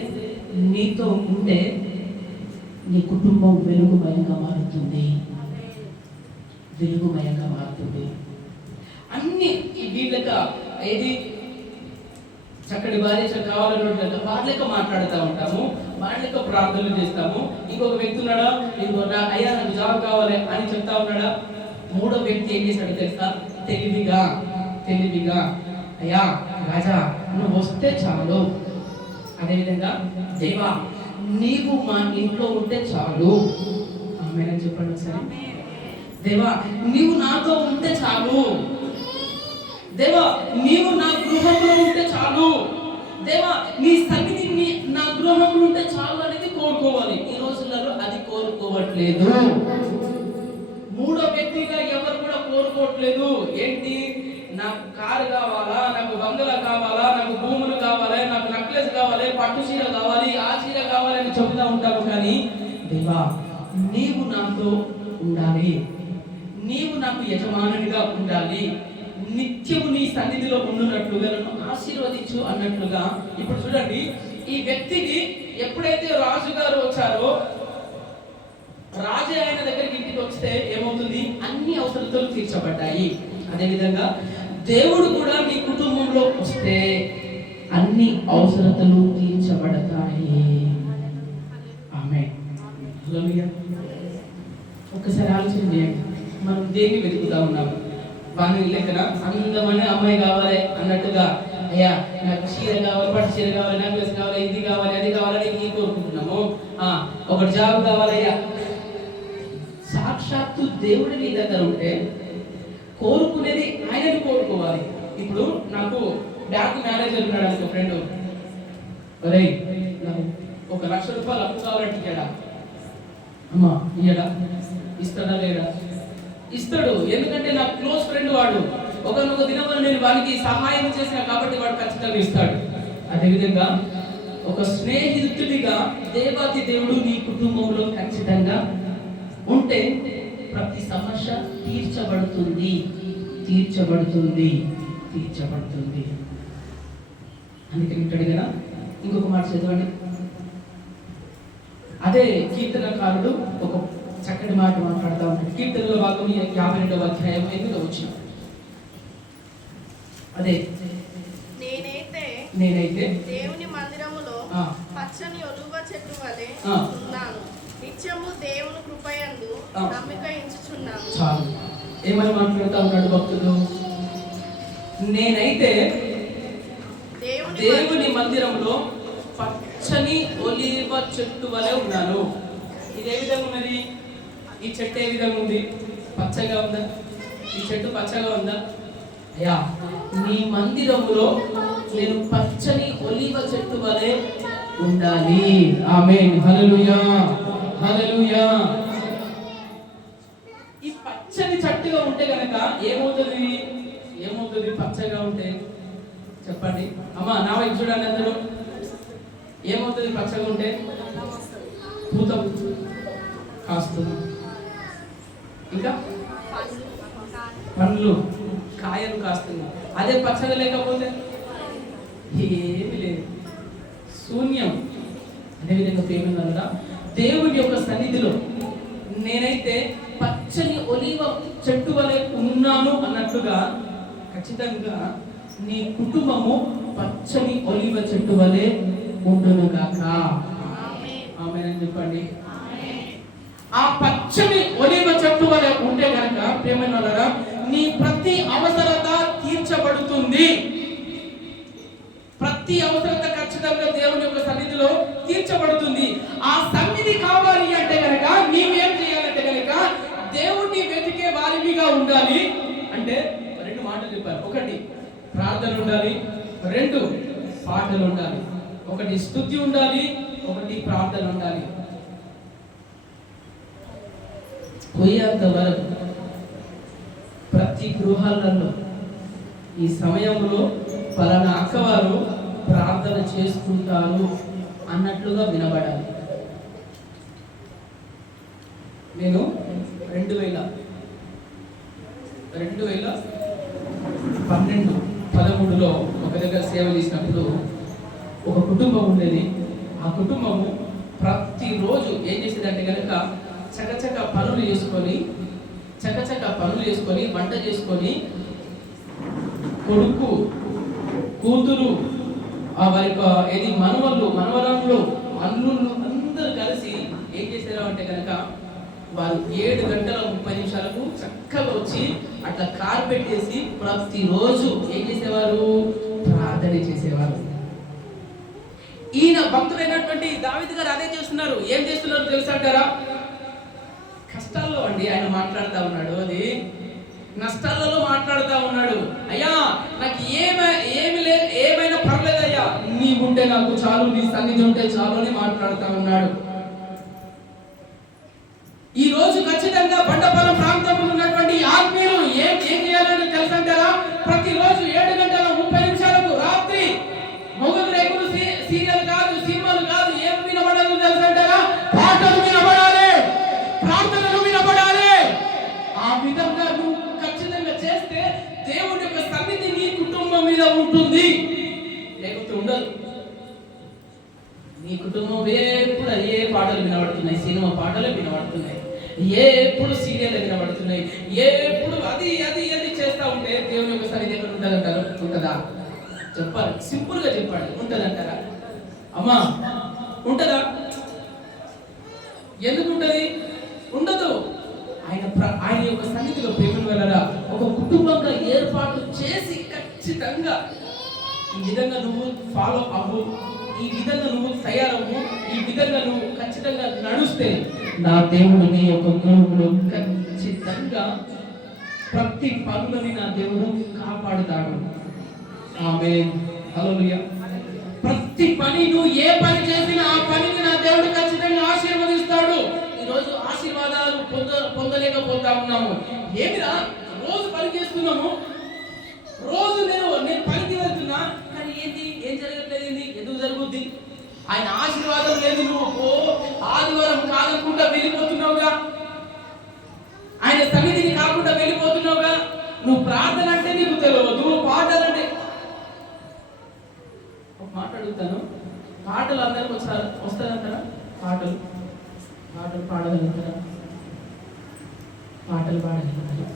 నీతో ఉంటే నీ కుటుంబం వెలుగుమయంగా మారుతుంది. అన్ని వీళ్ళక ఏది చక్కటి భార్య కావాలన్నట్టు వాళ్ళక మాట్లాడుతూ ఉంటాము, వాళ్ళక ప్రార్థనలు చేస్తాము. ఇంకొక వ్యక్తి ఉన్నాడా? అయ్యా నాకు జాబ్ కావాలి అని చెప్తా ఉన్నాడా? మూడో వ్యక్తి ఏం చేశాడు తెలుసా? తెలివిగా అయ్యా రాజా నువ్వు వస్తే చాలు. అదేవిధంగా దేవా నీవు మా ఇంట్లో ఉంటే చాలు. ఆమేన్ చెప్పండి ఒకసారి. దేవా నీవు నాతో ఉంటే చాలు. దేవా నీవు నా గృహంలో ఉంటే చాలు. దేవా నీ సన్నిధి నా గృహంలో ఉంటే చాలు అనేది కోరుకోవాలి. ఈ రోజులలో అది కోరుకోవట్లేదు. మూడో వ్యక్తిగా ఎవరు కూడా కోరుకోవట్లేదు. ఏంటి? నాకు కారు కావాలా, నాకు బంగళా కావాలా, నాకు భూములు కావాలి, నాకు నెక్లెస్ కావాలి, పట్టు చీర కావాలి, ఆ చీర కావాలి అని చెబుతూ ఉంటాము. కానీ దేవా నీవు నాతో ఉండాలి, నీవు నాకు యజమానునిగా ఉండాలి, నిత్యము నీ సన్నిధిలో ఉండునట్లుగా నన్ను ఆశీర్వదించు అన్నట్లుగా. ఇప్పుడు చూడండి, ఈ వ్యక్తికి ఎప్పుడైతే రాజుగారు వచ్చారో, రాజు ఆయన దగ్గరికి ఇంటికి వస్తే ఏమవుతుంది? అన్ని అవసరతలు తీర్చబడ్డాయి. అదేవిధంగా దేవుడు కూడా నీ కుటుంబంలో వస్తే చేస్తే అన్ని అవసరతలు తీర్చబడతాయి. ఆమేన్. హల్లెలూయా. ఒక్కసారి ఆలోచన చేయండి, మనం దేన్ని వెతుకుతా ఉన్నాము? వాని లెక్కన అందమైన అమ్మాయి కావాలి అన్నట్టుగా, అయ్యా నాకు చీర కావాలి, పట్టు చీర కావాలి, నెక్లెస్ కావాలి, ఇది కావాలి, అది కావాలని ఈ కోరుకుంటున్నాము. ఒక జాబ్ కావాలయ్యా. సాక్షాత్తు దేవుడి నీ దగ్గర ఉంటే కోరుకునేది ఆయనని కోరుకోవాలి. ఇప్పుడు నాకు బ్యాంక్ మేనేజర్ ఉన్నాడు అనుకో, ఫ్రెండ్, ఒరే నాకు 1 లక్ష రూపాయలు అప్పు కావాలంటే ఇయ్యడా? అమ్మా ఇయ్యడా? ఇస్తాడా లేడా? ఇస్తాడు. ఎందుకంటే నా క్లోజ్ ఫ్రెండ్ వాడు. ఒకనొక దినంలో నేను వానికి సహాయం చేసిన కాబట్టి వాడు ఖచ్చితంగా ఇస్తాడు. అదేవిధంగా ఒక స్నేహితుడిగా దేవాతి దేవుడు నీ కుటుంబంలో ఖచ్చితంగా ఉంటే ప్రతి సమస్య తీర్చబడుతుంది, తీర్చబడుతుంది, తీర్చబడుతుంది. అందుకని ఇంటాడు కదా. ఇంకొక మాట చదవండి. అదే కీర్తనకారుడు ఒక చక్కటి మాట మాట్లాడుతూ ఉంటాడు. కీర్తనలో భాగం 52వ అధ్యాయం 8వ వచనం. అదే నేనైతే దేవుని మందిరములో పచ్చని ఒలీవ చెట్టు వలె ఉన్నాను, నిత్యము దేవుని కృపయందు నమ్మిక ఉంచుచున్నాను. చాలు. ఏమని మాట్లాడుతూ ఉన్నాడు భక్తుడు? నేనైతే దేవుని మందిరంలో పచ్చని ఒలీవ చెట్టు వలె ఉన్నాను. ఇది ఏ విధంగా ఉన్నది? ఈ చెట్టు ఏ విధంగా ఉంది? పచ్చగా ఉందా? ఈ చెట్టు పచ్చగా ఉందా? అయ్యా నీ మందిరములో నేను పచ్చని ఒలీవ చెట్టు వలె ఉండాలి. ఆమేన్. హల్లెలూయా, హల్లెలూయా. ఈ పచ్చని చెట్టుగా ఉంటే గనక ఏమవుతుంది? ఏమవుతుంది పచ్చగా ఉంటే? చెప్పండి అమ్మా, నా వైపు చూడండి అందరూ. ఏమవుతుంది పచ్చగా ఉంటే? పూత కాస్తుంది, ఇంకా పండ్లు కాయలు కాస్తుంది. అదే పచ్చగా లేకపోతే ఏమి లేదు, శూన్యం. అదేవిధంగా ప్రేమ దేవుడి యొక్క సన్నిధిలో నేనైతే పచ్చని ఒలీవ చెట్టు వలె ఉన్నాను అన్నట్లుగా ఖచ్చితంగా నీ కుటుంబము పచ్చని ఒలీవ చెట్టు వలె ఉండును గాక. ఆమేన్ అని చెప్పండి. ఆ పచ్చని ఒలీవ చెట్టు వలె ఉంటే గనక ప్రేమనులారా నీ ప్రతి అవసరత తీర్చబడుతుంది. ప్రతి అవసరత ఖచ్చితంగా దేవుని యొక్క సన్నిధిలో తీర్చబడుతుంది. ఆ సన్నిధి కావాలి అంటే గనక నీవేం చేయాలంటే గనక దేవుణ్ణి వెతికే వారిగా ఉండాలి. అంటే 2 మాటలు చెప్పారు. 1 ప్రార్థన ఉండాలి, 2 పాటలు ఉండాలి. 1 స్తుతి ఉండాలి, 1 ప్రార్థన ఉండాలి. పోయేంత వరకు ప్రతి గృహాలలో ఈ సమయంలో పలానా అక్కవారు ప్రార్థన చేసుకుంటారు అన్నట్లుగా వినబడాలి. నేను 2012-13లో ఒక దగ్గర సేవ చేసినప్పుడు ఒక కుటుంబం ఉండేది. ఆ కుటుంబము ప్రతిరోజు ఏం చేసేదంటే కనుక చకచక పనులు చేసుకొని వంట చేసుకొని కొడుకు కూతురు వారి ఏది మనవరాళ్ళు అల్లుళ్ళు అందరూ కలిసి ఏం చేశారు అంటే కనుక వారు 7:30 చక్కగా వచ్చి అట్లా కార్పెట్ వేసి ప్రతిరోజు ఏం చేసేవారు? ప్రార్థన చేసేవారు. ఈయన భక్తుడైనటువంటి దావీదు గారు అదే చేస్తున్నారు. ఏం చేస్తున్నారు తెలుసంటారా? కష్టాల్లో అండి ఆయన మాట్లాడుతూ ఉన్నాడు. అది నష్టాలలో మాట్లాడుతూ ఉన్నాడు. అయ్యా నాకు ఏమైనా పర్లేదయ్యా, నీ ఉంటే నాకు చాలు, నీ సన్నిధి ఉంటే చాలు అని మాట్లాడుతూ ఉన్నాడు. ఈ రోజు ఖచ్చితంగా బండపాలెం ప్రాంతంలో ఉన్నటువంటి ఆత్మీయులు ఏం చేయాలని తెలుసంటారా? ప్రతిరోజు 7:30 రాత్రి మొగలు రేకులు సీరియల్ కాదు, సినిమాలు కాదు, ఏం వినబడాలి తెలుసంటారా? పాటలు వినబడాలి, ప్రార్థనలు వినబడాలి. ఆ విధంగా నువ్వు ఖచ్చితంగా చేస్తే దేవుడి యొక్క సన్నిధి నీ కుటుంబం మీద ఉంటుంది, లేకపోతే ఉండదు. నీ కుటుంబం ఎప్పుడు ఏ పాటలు వినబడుతున్నాయి? సినిమా పాటలు వినబడుతున్నాయి, ఎప్పుడు సీరియల్ వినబడుతున్నాయి, ఎప్పుడు అది చేస్తా ఉంటే దేవుని యొక్క సన్నిధి ఎక్కడ ఉంటుందంటారు? ఉంటుందా? చెప్పాలి, సింపుల్ గా చెప్పాలి. ఉంటదంటారా అమ్మా? ఉంటదా? ఎందుకు ఉంటది? ఉండదు. ఆయన యొక్క సన్నిధిలో ప్రేమను వెళ్ళరా ఒక కుటుంబంగా ఏర్పాటు చేసి ఖచ్చితంగా ఈ విధంగా నువ్వు ఫాలో అవ్వు, ఈ విధంగా నువ్వు తయారవ్వు, ఈ విధంగా నువ్వు ఖచ్చితంగా నడుస్తే నా దేవుడు నీ యొక్క గురువులు ఖచ్చితంగా ప్రతి పనులని నా దేవుడు కాపాడుతాడు. ఆమేన్, హల్లెలూయా. ప్రతి పని, నువ్వు ఏ పని చేసినా ఆ పనిని నా దేవుడు ఖచ్చితంగా ఆశీర్వదిస్తాడు. ఈరోజు ఆశీర్వాదాలు పొందలేకపోతా ఉన్నాము. ఏమిరా, రోజు పని చేస్తున్నాము, రోజు నేను పనికి వెళ్తున్నా, కానీ ఏం జరగట్లేదు? ఎందుకు జరుగుద్ది? ఆయన ఆశీర్వాదం లేదు. నువ్వు ఆదివారం కాదనుకుంటా వెళ్ళిపోతున్నావుగా, ఆయన సన్నిధిని కాకుండా వెళ్ళిపోతున్నావుగా. నువ్వు ప్రార్థన అంటే నీకు తెలియదు, పాటలంటే. ఒక మాట అడుగుతాను, పాటలు అందరికి వస్తారంటారా? పాటలు పాడగలుగుతారా? పాటలు పాడగలుగుతారా?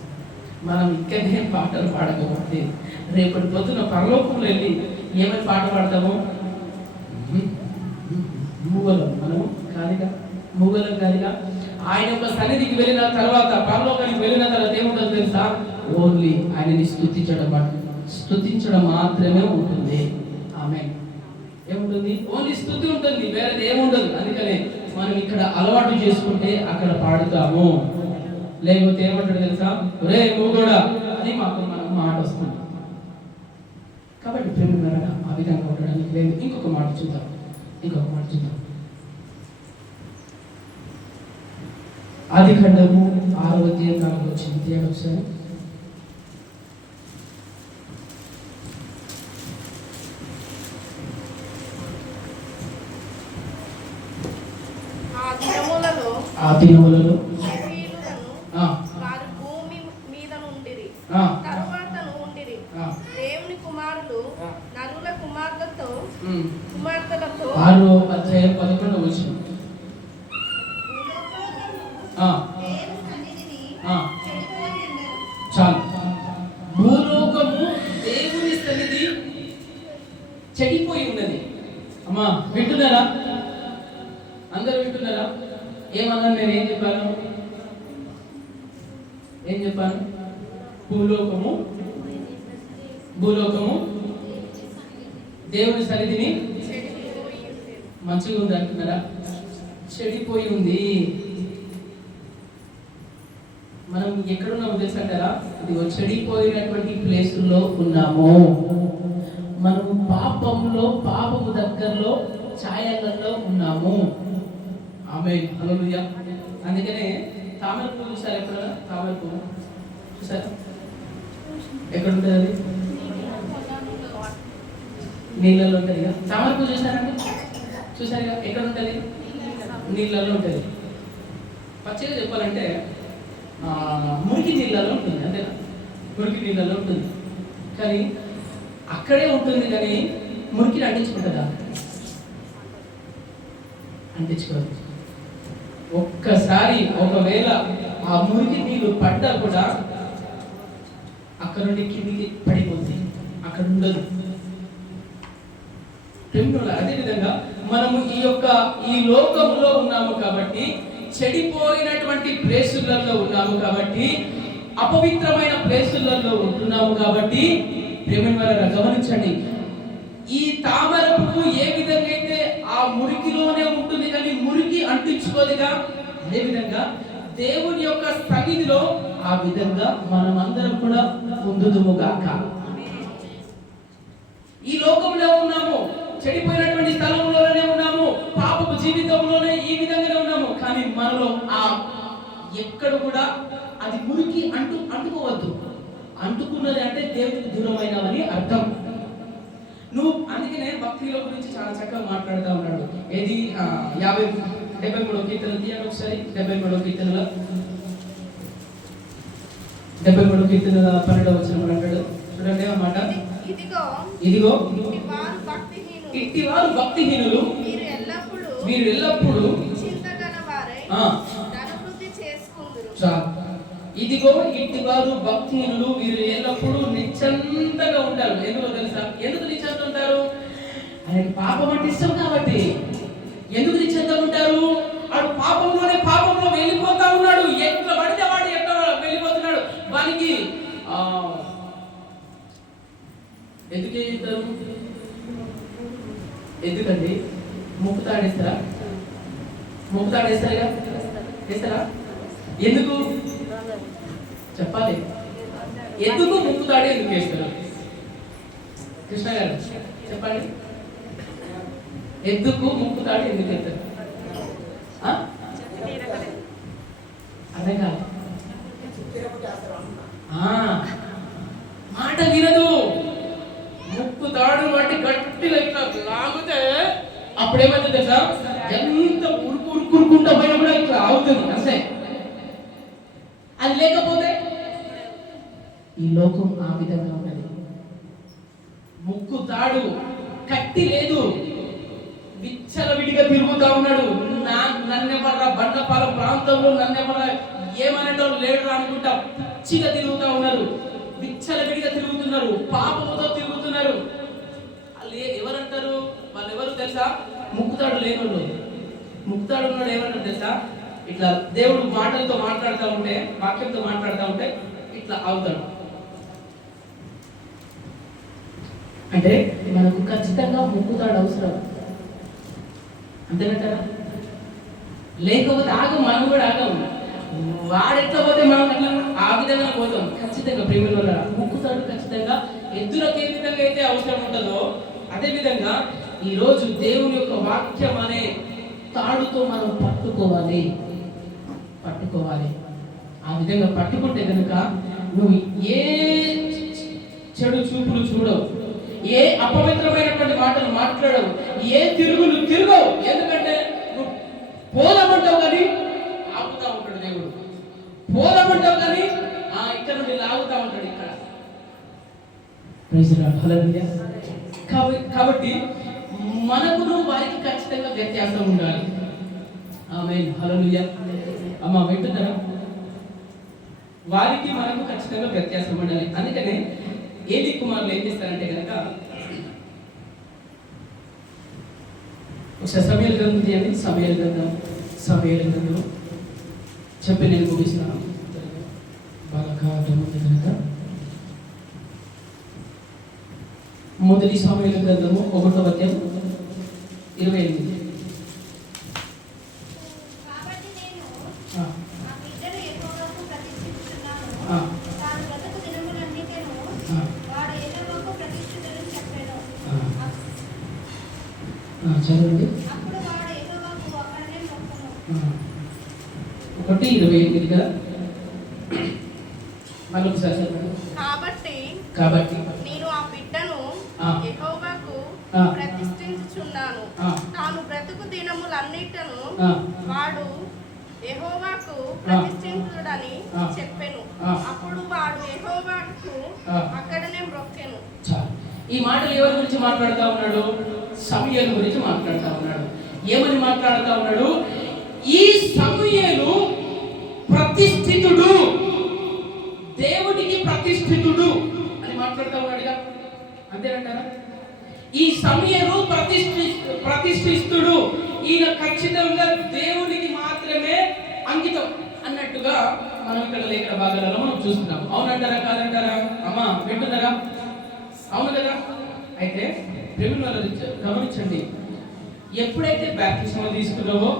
మనం ఇక్కడనే పాటలు పాడకపోతే రేపటి పొద్దున పరలోకంలో వెళ్ళి ఏమని పాట పాడతాము? మూగలం మనము కాదుగా, మూగలం కాదుగా. ఆయన యొక్క సన్నిధికి వెళ్ళిన తర్వాత, పరలోకానికి వెళ్ళిన తర్వాత ఏముంటుందో తెలుసా? ఓన్లీ ఆయనని స్తుతించడం మాత్రమే ఉంటుంది. ఆమేన్. ఏముంటుంది? ఓన్లీ స్తుతి ఉంటుంది, వేరేది ఏముండదు. అందుకనే మనం ఇక్కడ అలవాటు చేసుకుంటే అక్కడ పాడుతాము. లేకపోతే ఏమంటాడు తెలుసా? రే మూగోడా అని మాకు మాట వస్తుంది. కాబట్టి ప్రేమ ఆ విధంగా ఉండడానికి లేదు. ఇంకొక మాట చూద్దాం. ఆదికాండము 6వ అధ్యాయం 4వ వచనం తీయండి ఒకసారి. ఆ దినములలో వారు భూమి మీద నుండిరి, తరువాత ఉండిరి. దేవుని కుమారులు నరుల కుమార్తెలతో 6వ అధ్యాయం 11వ వచనం. చాలు. భూలోకము దేవుని సన్నిధి చెడిపోయి ఉన్నది. అమ్మా వింటున్నారా? అందరూ వింటున్నారా? ఏమన్నాను నేను? ఏం చెప్పాను? భూలోకము దేవుని సన్నిధిని మంచిగా ఉంది అంటున్నారా? చెడిపోయి ఉంది. మనం ఎక్కడున్నామో తెలుసంటారా? ఇది చెడిపోయినటువంటి ప్లేసుల్లో ఉన్నాము. మనము పాపము దగ్గరలో ఛాయలలో ఉన్నాము. ఆమేన్, హల్లెలూయా. అందుకనే తామర పువ్వు చూసారు ఎప్పుడైనా? తామర పువ్వు చూసారా? ఎక్కడ ఉంటుంది అది? నీళ్ళల్లో ఉంటుంది కదా. తామర పువ్వు చూసారండి? చూసారుగా? ఎక్కడ ఉంటుంది? నీళ్ళల్లో ఉంటుంది. పచ్చిగా చెప్పాలంటే మురికి నీళ్ళలో ఉంటుంది, అంతేనా? మురికి నీళ్ళలో ఉంటుంది, కానీ అక్కడే ఉంటుంది. కానీ మురికిని అంటించుకుంటుందా? అంటించుకోదు. ఒక్కసారి ఒకవేళ ఆ మురికి నీళ్ళు పడ్డా కూడా అక్కడ నుండి కిందికి పడిపోతుంది, అక్కడ ఉండదు. అదే విధంగా మనము ఈ లోకంలో ఉన్నాము కాబట్టి, చెడిపోయినటువంటి ప్లేసులలో ఉన్నాము కాబట్టి, అపవిత్రమైన ప్లేసులలో ఉంటున్నాము కాబట్టి, ప్రేమను గమనించండి. ఈ తామర పువ్వు ఏ విధంగా అయితే ఆ మురికిలోనే ఉంటుంది కానీ మురికి అంటించుకోదుగా, అదే విధంగా దేవుని యొక్క సన్నిధిలో ఆ విధంగా మనమందరం కూడా పొందుదుముగాక. ఈ లోకంలో ఉన్నాము, చెడిపోయినటువంటి స్థలంలోనే ఉన్నాము, పాపపు జీవితంలోనే ఈ విధంగానే ఉన్నాము. కానీ మనలో ఎక్కడ కూడా అది మురికి అంటుకోవద్దు. అంటుకున్నది అంటే దేవునికి దూరమైనవని అర్థం. నువ్వు అందుకనే భక్తిలో గురించి చాలా చక్కగా మాట్లాడుతూ ఉన్నాడు. ఏది 73వ కీర్తన తీయండి ఒకసారి. 73వ కీర్తనలో 12వ వచనం అంటాడు. చూడండి అన్నమాట. ఇదిగో ఇట్టివారు భక్తిహీనులు, వీరు ఎల్లప్పుడూ ఇదిగో ఇట్టివారు భక్తిహీనులు, వీరు ఎల్లప్పుడూ నిశ్చంతగా ఉంటారు. ఎందుకు తెలుసా? ఎందుకు నిశ్చంత ఆయనకి పాపం అంటే ఇష్టం కాబట్టి. ఎందుకు నిశ్చందంగా ఉంటారు? వాడు పాపంలో వెళ్ళిపోతా ఉన్నాడు. ఎట్లా పడితే వాడు ఎట్లా వెళ్ళిపోతున్నాడు. వానికి ఎందుకు చేస్తారు? ఎందుకండి? ముక్కు తాడేస్తారా? ముక్కు తాడేస్తారుగా? వేస్తారా? ఎందుకు చెప్పాలి? ఎందుకు ముక్కు తాడే ఎందుకు వేస్తారు? కృష్ణ గారు చెప్పండి. ఎందుకు ముక్కు తాడు ఎందుకు వేస్తారు? అర్థం కాదు. మాట వినదు. ముక్కు తాడు వాటి గట్టిగా ఇట్లా లాగితే అప్పుడేమైంది తెలుసా? ఎంత ఉరుకుంటా పోయినా కూడా ఇట్లా ఆగుతుంది అంతే. అది లేకపోతే ఈ లోకం ఆ విధంగా ఉన్నది. ముక్కు తాడు కట్టి లేదు, విచ్చలవిడిగా తిరుగుతా ఉన్నాడు. నన్నెవరా బండపాల ప్రాంతంలో నన్నెవరా ఏమనేటోళ్ళు లేడు అనుకుంటా పిచ్చిగా తిరుగుతా ఉన్నారు. విచ్చలవిడిగా తిరుగుతున్నారు, పాపముతో తిరుగుతున్నారు. వాళ్ళు ఎవరంటారు? వాళ్ళు ఎవరు తెలుసా? ముక్కుతాడు లేనోళ్ళు. ముక్కుతాడు ఉన్నాడు ఏమంటారు తెలుసా? ఇట్లా దేవుడు మాటలతో మాట్లాడుతూ ఉంటే, వాక్యంతో మాట్లాడుతూ ఉంటే ఇట్లా అవుతాడు. అంటే మనకు ఖచ్చితంగా ముక్కుతాడు అవసరం అంతేనంటారా? లేకపోతే ఆగం, మనం కూడా ఆగం. వాడెట్లా పోతే మనం అట్లా ఆ విధంగా పోతాం. ఖచ్చితంగా ప్రేమిల వల్ల ముక్కుతాడు ఖచ్చితంగా. ఎద్దులకు ఏ విధంగా అయితే అవసరం ఉంటుందో అదే విధంగా ఈరోజు దేవుని యొక్క వాక్యం అనే తాడుతో మనం పట్టుకోవాలి. ఆ విధంగా పట్టుకుంటే కనుక నువ్వు ఏ చెడు చూపులు చూడవు, ఏ అపవిత్రమైనటువంటి మాటలు మాట్లాడవు, ఏ తిరుగులు తిరగవు. ఎందుకంటే నువ్వు పోదామంటావు కానీ ఆపుతా ఉంటాడు దేవుడు. పోదామంటావు కానీ ఇక్కడ నుండి లాగుతా ఉంటాడు ఇక్కడ. కాబట్టి మనకును వారికి ఖచ్చితంగా వ్యత్యాసం ఉండాలి. ఆమేన్, హల్లెలూయా. అమ్మ వింటున్నారా? వారికి మనకు ఖచ్చితంగా వ్యత్యాసం ఉండాలి. అందుకనే ఏలీ కుమారులు ఏం చేస్తారంటే కనుక ఒకసారి సమయాల గ్రంథం తీయండి. సమయాల గ్రంథం చెప్పి నేను ముగిస్తున్నాను. బాగా అర్థమైంది కనుక మొదటి సమయాల గ్రంథము 1వ అధ్యాయం 28. చదవండి. 1:28 కదా? మళ్ళీ ఒకసారి చదవండి. కాబట్టి నేను ఆ బిడ్డను యెహోవాకు ప్రతిష్ఠించుచున్నాను. తాను బ్రతుకు దినములన్నిటను వాడు యెహోవాకు ప్రతిష్ఠించుడని చెప్పెను. అప్పుడు వాడు యెహోవాకు అక్కడనే మ్రొక్కెను. ఈ మాటలు ఎవరి గురించి మాట్లాడుతూ ఉన్నాడు? సమూయేలు గురించి మాట్లాడుతూ ఉన్నాడు. ఏమని మాట్లాడుతూ ఉన్నాడు? ఈ సమూయేలు ప్రతిష్ఠితుడు, దేవుడికి ప్రతిష్ఠితుడు అని మాట్లాడుతూ ఉన్నాడుగా. అంతేనంటారా? ఈ సమూయేలు ప్రతిష్ఠిస్తుడు, ఈయన ఖచ్చితంగా దేవుడికి మాత్రమే అంకితం అన్నట్టుగా మనం ఇక్కడ లేఖన భాగాలలో మనం చూస్తున్నాం. అవునంటారా కాదంటారా? అమ్మా వింటున్నారా? అవును కదా? అయితే ప్రేమిల గమనించండి. ఎప్పుడైతే బాప్తిస్మం తీసుకున్నావో,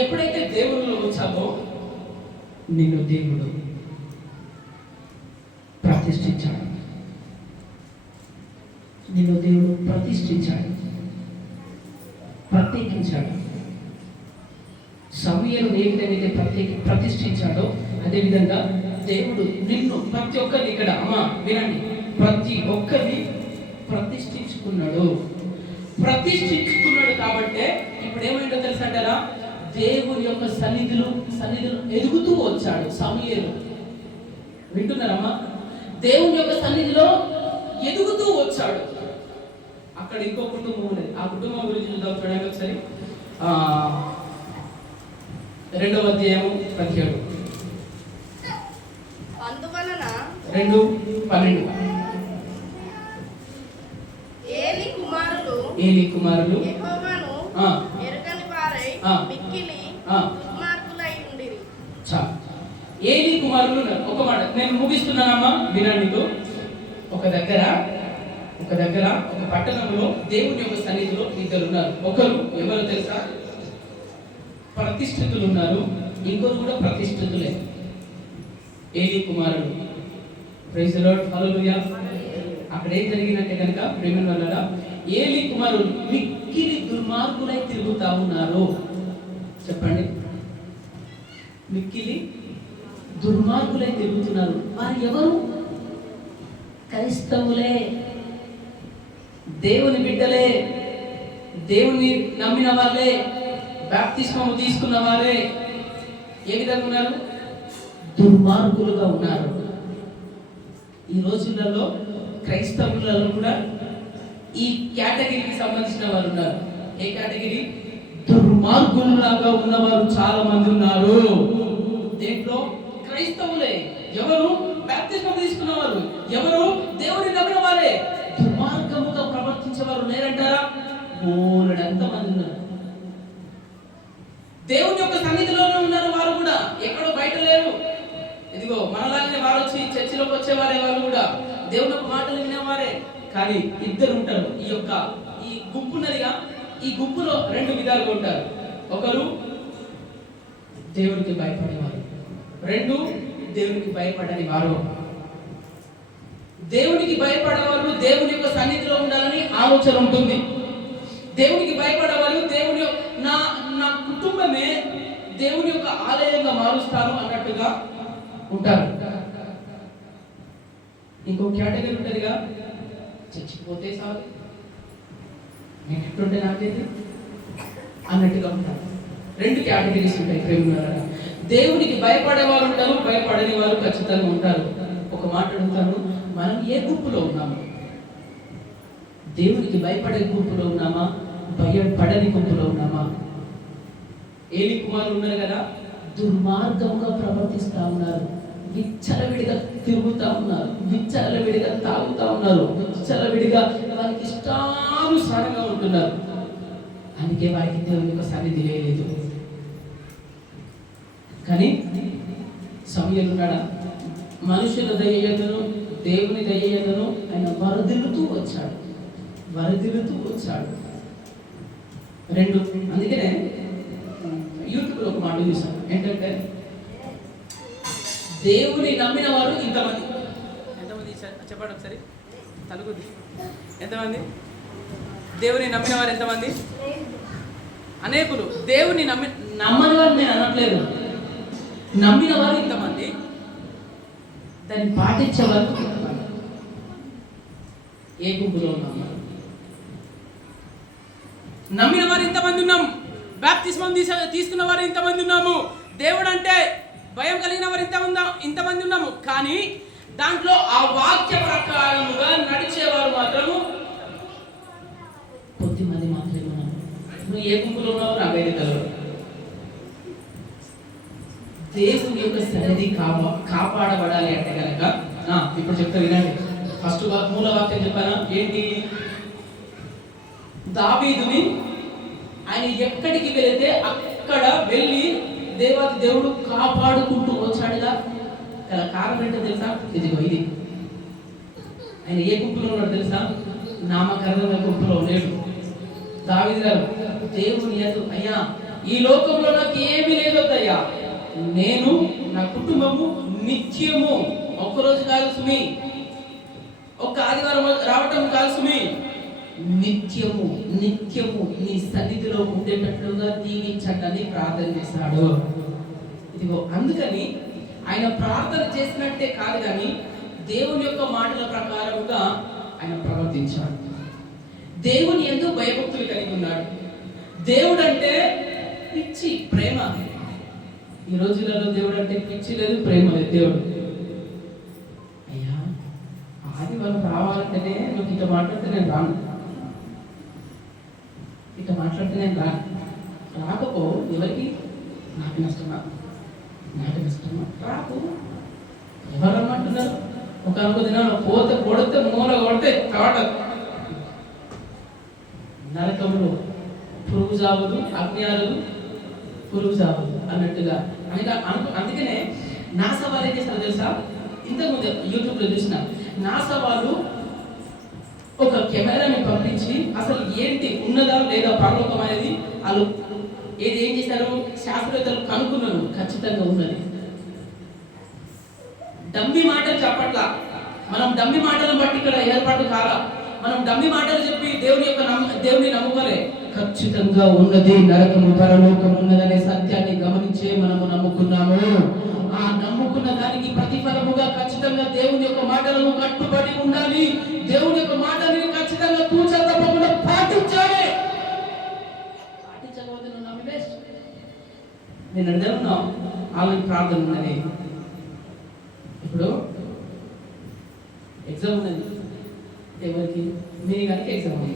ఎప్పుడైతే దేవునిలో వచ్చావో నిన్ను దేవుడు ప్రతిష్ఠించాడు. ప్రత్యేకించాడు. సమూయేలు ఏ విధంగా ప్రతిష్ఠించాడో అదేవిధంగా దేవుడు నిన్ను ప్రతి ఒక్కరిని ఇక్కడ అమ్మా వినండి, ప్రతి ఒక్కరిని ప్రతిష్ఠించుకున్నాడు. కాబట్టి ఇప్పుడు ఏమైందో తెలుసంటారా? దేవుని యొక్క సన్నిధిలో ఎదుగుతూ వచ్చాడు సమూయేలు. వింటున్నారమ్మా? దేవుని యొక్క సన్నిధిలో ఎదుగుతూ వచ్చాడు. అక్కడ ఇంకో కుటుంబం ఉన్నది. ఆ కుటుంబం గురించి చూద్దాం. చూడండి ఒకసారి. 2వ అధ్యాయం 17. అందువలన 2:12 ఏలీ కుమారులు ఏలీ కుమారులు యెహోవాను ఆ. ఎరుగని వారై ఆ. మిక్కిలి ఆ. దుర్మార్గులై ఉండిరి. చాలు. ఏలీ కుమారులు ఉన్నారు. ఒక మాట నేను ముగిస్తున్నానమ్మా, వినండి. ఒక దగ్గర ఒక పట్టణంలో దేవుని యొక్క సన్నిధిలో ఇద్దరు ఉన్నారు. ఒకరు ఎవరు తెలుసా? ప్రతిష్ఠితులు ఉన్నారు, ఇంకొకరు కూడా ప్రతిష్ఠితులే. ఏలీ కుమారుడు. ప్రైజ్ ది లార్డ్, హల్లెలూయా. అక్కడ ఏం జరిగిందంటే కనుక ప్రేమ వల్ల ఏలీ కుమారులు మిక్కిలి దుర్మార్గులై తిరుగుతా ఉన్నారు. చెప్పండి, మిక్కిలి దుర్మార్గులై తిరుగుతున్నారు. వారు ఎవరు? క్రైస్తవులే, దేవుని బిడ్డలే, దేవుని నమ్మిన వాళ్ళే, బాప్తిస్మము తీసుకున్న వారే. ఏ విధంగా ఉన్నారు? దుర్మార్గులుగా ఉన్నారు. ఈ రోజులలో క్రైస్తవులలో కూడా ఈ కేటగిరీకి సంబంధించిన వారు ఉన్నారు. ఏ కేటగిరీ? దుర్మార్గులాగా ఉన్నవారు చాలా మంది ఉన్నారు. దేంట్లో? క్రైస్తవులే. ఎవరు? బాప్తిస్మం తీసుకున్నవారు. ఎవరు? దేవుని నమ్మిన వారే. దుర్మార్గముగా ప్రవర్తించేవారు లేరంటారా? బోలెడంత మంది ఉన్నారు. దేవుని యొక్క సన్నిధిలోనే ఉన్నారు వారు కూడా, ఎక్కడో బయట లేరు. ఇదిగో మనలాగానే వారు వచ్చి చర్చిలోకి వచ్చేవారే, వాళ్ళు కూడా దేవుని యొక్క మాటలు వినేవారే. కానీ ఇద్దరు ఉంటారు. ఈ గుంపు ఉన్నదిగా, ఈ గుంపులో రెండు విధాలుగా ఉంటారు. ఒకరు దేవునికి భయపడేవారు, రెండు దేవునికి భయపడని వారు. దేవునికి భయపడేవారు దేవుని యొక్క సన్నిధిలో ఉండాలని ఆలోచన ఉంటుంది. దేవునికి భయపడేవారు దేవుని నా కుటుంబమే దేవుని యొక్క ఆలయంగా మారుస్తాను అన్నట్టుగా ఉంటారు. ఇంకో కేటగిరీ ఉంటుందిగా, చచ్చిపోతే చాలు, నేను ఎట్లుంటే నాకేది అన్నట్టుగా ఉంటారు. రెండు కేటగిరీస్ ఉంటాయి ప్రేమ. దేవునికి భయపడేవారు ఉంటారు, భయపడని వారు ఖచ్చితంగా ఉంటారు. ఒక మాట అడుగుతాను, మనం ఏ గుంపులో ఉన్నాము? దేవునికి భయపడే గుంపులో ఉన్నామా, భయపడని గుంపులో ఉన్నామా? ఏలీ కుమారులు ఉన్నారు కదా, దుర్మార్గంగా ప్రవర్తిస్తా ఉన్నారు, విచ్చలవిడిగా తిరుగుతా ఉన్నారు, విచ్చలవిడిగా తాగుతా ఉన్నారు, విచ్చలవిడిగా వారికి ఇష్టానుసారంగా ఉంటున్నారు. అందుకే వారికి దేవుని యొక్క సన్నిధి లేదు. కానీ సమయంలో ఉన్నాడా? మనుషుల దయ్యను దేవుని దయ్యను ఆయన వరదిల్లుతూ వచ్చాడు. రెండు. అందుకనే యూట్యూబ్లో ఒక మాట చూసాను, ఏంటంటే దేవుని నమ్మిన వారు ఇంతమంది. ఎంతమంది చెప్పండి ఒకసారి, తలుగుది. ఎంతమంది దేవుని నమ్మిన వారు? ఎంతమంది? అనేకులు. దేవుని నమ్మని వారు నేను అనట్లేదు, నమ్మిన వారు ఇంతమంది, దాన్ని పాటించేవారు ఇంతమంది. ఏ గుంపులో ఉన్నాము? నమ్మిన వారు ఇంతమంది ఉన్నాం, బాప్తిస్మం తీసుకున్న వారు ఇంతమంది ఉన్నాము, దేవుడు అంటే భయం కలిగిన వారు ఇంతమంది ఉన్నాము. కానీ దాంట్లో ఆ వాక్య ప్రకారముగా నడిచేవారు మాత్రము కొద్దిమంది మాత్రమే ఉన్నాము. నువ్వు ఏ గుంపులో ఉన్నావు? నా వేరే తెలియదు. దేవుని యొక్క సన్నిధి కాపాడబడాలి అంటే కనుక ఇప్పుడు చెప్తా వినండి. ఫస్ట్ మూల వాక్యం చెప్పానా? ఏంటి? దావీదుని ఆయన ఎక్కడికి వెళితే అక్కడ వెళ్ళి దేవాది దేవుడు కాపాడుకుంటూ వచ్చాడుగా. గల కారణం ఏంటో తెలుసా? ఇదిగో ఇది. ఆయన ఏ గుంపులో ఉన్నాడు తెలుసా? నామకరణమైన గుంపులో లేడు. దావీదు గారు దేవుని యందు, అయ్యా ఈ లోకంలో నాకు ఏమీ లేదు అయ్యా, నేను నా కుటుంబము నిత్యము, ఒక్కరోజు కాదు సుమి, ఒక్క ఆదివారం రావటం కాదు సుమి, నిత్యము నీ సన్నిధిలో ఉండేటట్లుగా దీవించటని ప్రార్థన చేశాడు. ఇదిగో అందుకని ఆయన ప్రార్థన చేసినట్టే కాదు కానీ దేవుని యొక్క మాటల ప్రకారముగా ఆయన ప్రవర్తించాడు. దేవుని యందు భయభక్తులు కలిగి ఉన్నాడు. దేవుడు అంటే పిచ్చి, ప్రేమ. ఈ రోజులలో దేవుడు అంటే పిచ్చి లేదు, ప్రేమ లేదు. దేవుడు అయ్యా ఆదివారం రావాలంటేనే నువ్వు ఇట్లా మాట్లాడితే నేను రాను, ఇట్లా మాట్లాడితే నేను రాకపో ఎవరికి? నాకు నష్టమా రాకు. ఎవరు రమ్మంటున్నారు? ఒక దినాలు పోతే కొడితే మూల కొడితే తాట నరకంలో పురుగు చావదు, అగ్ని ఆరదు, పురుగు చావదు అన్నట్టుగా అందుకనే నాసా వాళ్ళు ఏం చేస్తారో తెలుసా? ఇంతకుముందు యూట్యూబ్లో చూసిన నాసా వాళ్ళు ఒక కెమెరాని పంపించి అసలు ఏంటి ఉన్నదా లేదా పరలోకం అనేది వాళ్ళు ఏం చేశారు, శాస్త్రవేత్తలు కనుక్కున్నారు, ఖచ్చితంగా ఉన్నది. డమ్మి మాటలు చెప్పట్లా, మనం డమ్మి మాటలను బట్టి ఇక్కడ ఏర్పాటు కాలా, మనం డమ్మి మాటలు చెప్పి దేవుని నమ్ముకోలే. ఖచ్చితంగా ఉన్నది, నరకము పరలోకం ఉన్నదనే సత్యాన్ని గమనించే మనము నమ్ముకున్నాము. ఆ నమ్ముకున్న దానికి ప్రతిఫలముగా ఖచ్చితంగా దేవుని యొక్క మాటలను కట్టుబడి ఉండాలి. దేవుని యొక్క మాటలను ఖచ్చితంగా తూచా తప్పకుండా పాటించాలి. పాటించకపోతే నువ్వు నమ్మి వేస్ట్. నేను అడుగుతున్నా, ఆమె ప్రార్థన ఉన్నది. ఇప్పుడు ఎగ్జామ్ ఉన్నది, ఎవరికి? మీ గారికి ఎగ్జామ్ ఉంది.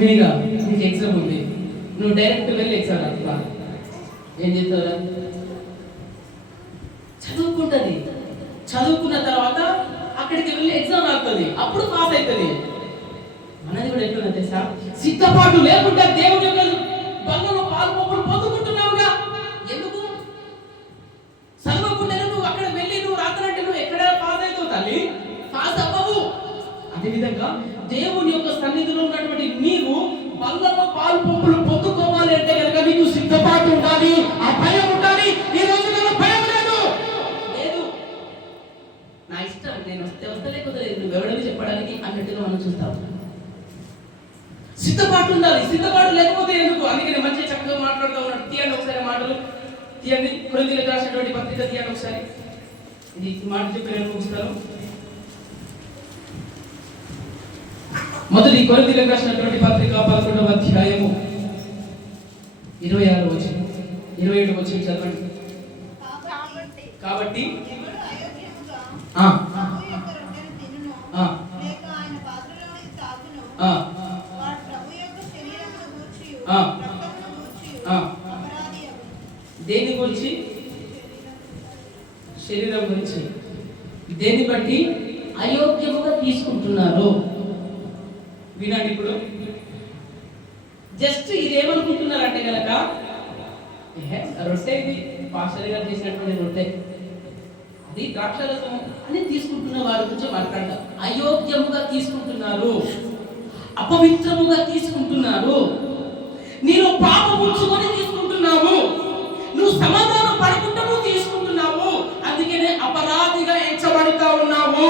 మీగా నీకు ఎగ్జామ్ ఉంది, నువ్వు డైరెక్ట్ వెళ్ళి ఎగ్జామ్ రాస్తా. ఏం చేస్తారా? చదువుకుంటుంది. చదువుకున్న తర్వాత అక్కడికి వెళ్ళి ఎగ్జామ్ రాస్తుంది, అప్పుడు పాస్ అవుతుంది. మనది కూడా ఎట్లా తెలుసా? సిద్ధపాటు లేకుండా దేవుని యొక్క బంధంలో పాల్గొప్పుడు పొందుకుంటున్నావుగా. ఎందుకు చదవకుండా నువ్వు అక్కడ వెళ్ళి నువ్వు రాత్రంటే నువ్వు ఎక్కడ పాస్ అవుతావు తల్లి? పాస్ అవ్వవు. అదేవిధంగా దేవుని యొక్క సన్నిధిలో ఉన్నటువంటి నీవు బల్లలో పాల్పొంపులు పొందుకోవాలి అంటే కనుక నీకు సిద్ధపాటు ఉండాలి, ఆ భయం ఉండాలి. ఈ రోజు భయం లేదు. నా ఇష్టం, నేను వస్తే లేకపోతే నువ్వు ఎవడని చెప్పడానికి అన్నట్టుగా మనం చూస్తాం. సిద్ధపాటు ఉండాలి. సిద్ధపాటు లేకపోతే ఎందుకు? అందుకని మంచిగా చక్కగా మాట్లాడుతూ ఉన్నాడు. తీయండి ఒకసారి మాటలు, తీయండి. కొరింథీయులకు రాసినటువంటి పత్రిక తీయండి ఒకసారి. ఇది మాట చెప్పి నేను ముగిస్తాను. మొదటి కొరింథీయులకు రాసినటువంటి పత్రిక 11వ అధ్యాయము 26వ వచనం 27వ వచనం చదవండి. కాబట్టి దేని గురించి? శరీరం గురించి. దేన్ని బట్టి అయోగ్యముగా తీసుకుంటున్నారు? వినండి. ఇప్పుడు జస్ట్ ఇది ఏమనుకుంటున్నారంటే కనుక రొట్టె, ఇది పాస్టర్ గారు చేసినటువంటి రొట్టె, అది ద్రాక్షరసం అని తీసుకుంటున్న వారి గురించి మాట్లాడతారు. అయోగ్యముగా తీసుకుంటున్నారు, అపవిత్రముగా తీసుకుంటున్నారు, నీలో పాపం ఉంచుకొని తీసుకుంటున్నావు, నువ్వు సమాధానం పడకుండా నువ్వు తీసుకుంటున్నావు, అందుకనే అపరాధిగా ఎంచబడుతా ఉన్నావు.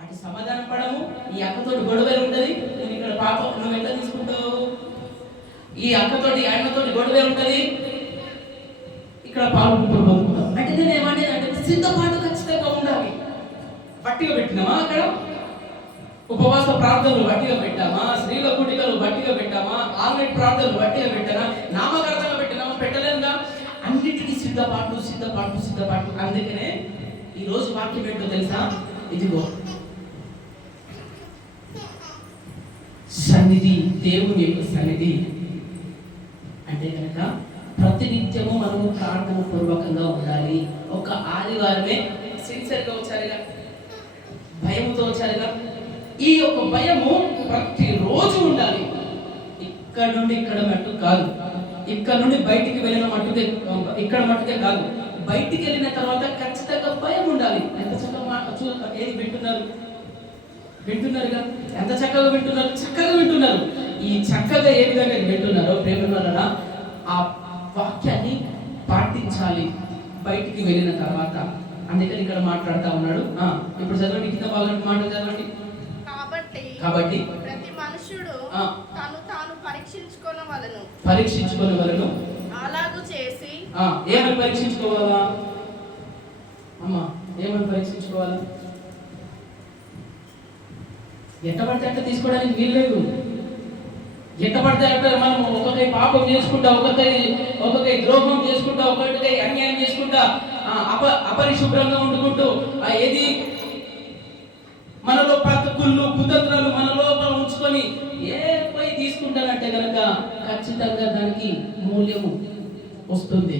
అటు సమాధానం పడము, ఈ అక్కతోటి గొడవలు ఉంటది, నేను ఇక్కడ పాపం నువ్వు ఎట్లా తీసుకుంటావు? ఈ అక్కతోటి ఆయనతోటి గొడవే ఉంటది, ఇక్కడ పాల్గొంటావు. అంటే నేను ఏమంటే సిద్ధపాటు ఖచ్చితంగా ఉండాలి. బట్టిగా పెట్టినామా? అక్కడ ఉపవాస ప్రార్థనలు బట్టిగా పెట్టామా? స్త్రీల కూడికలు బట్టిగా పెట్టామా? ఆన్లైన్ ప్రార్థనలు బట్టిగా పెట్టామా? నామకరణంగా పెట్టినామా? పెట్టలేదుగా. అన్నిటికీ సిద్ధపాటు, సిద్ధపాటు, సిద్ధపాటు. అందుకనే ఈ రోజు వాక్యం ఏంటో తెలుసా? ఇదిగో సన్నిధి, దేవుని యొక్క సన్నిధి అంటే కనుక ప్రతినిత్యము మనము ప్రార్థన పూర్వకంగా ఉండాలి. ఒక ఆదివారమే సిన్సియర్గా వచ్చారుగా, భయముతో వచ్చారుగా. ఈ యొక్క భయము ప్రతిరోజు ఉండాలి. ఇక్కడ నుండి ఇక్కడ మట్టు కాదు, ఇక్కడ నుండి బయటికి వెళ్ళిన మట్టుకే, ఇక్కడ మట్టుకే కాదు, బయటికి వెళ్ళిన తర్వాత ఖచ్చితంగా భయం ఉండాలి. ఎంత చక్కగా ఏది వింటున్నారుగా, ఎంత చక్కగా వింటున్నారు, చక్కగా వింటున్నారు. ఈ చక్కగా ఏ విధంగా వింటున్నారో ప్రేమ ఆ వాక్యాన్ని పాటించాలి బయటికి వెళ్ళిన తర్వాత. అందుకని ఇక్కడ మాట్లాడుతూ ఉన్నాడు. ఇప్పుడు చదవండి, కింద వాళ్ళ మాటలు చదవండి. కాబట్టి ప్రతి మనుషుడు తను తాను పరీక్షించుకొనవలెను. అలాగూ చేసి ఏమని పరీక్షించుకోవాలా అమ్మా? ఏమని పరీక్షించుకోవాలా? ఎట్ట పడితే అట్లా తీసుకోవడానికి వీల్లేదు. ఎట్ట పడితే అట్లా మనం ఒకరికై పాపం చేసుకుంటా, ఒకరికై ద్రోహం చేసుకుంటా, ఒకరికై అన్యాయం చేసుకుంటా, అపరిశుభ్రంగా వండుకుంటూ ఏది మనలో కుళ్ళు కుతంత్రాలు మన లోపల ఉంచుకొని ఏ పోయి తీసుకుంటానంటే కనుక ఖచ్చితంగా దానికి మూల్యము వస్తుంది.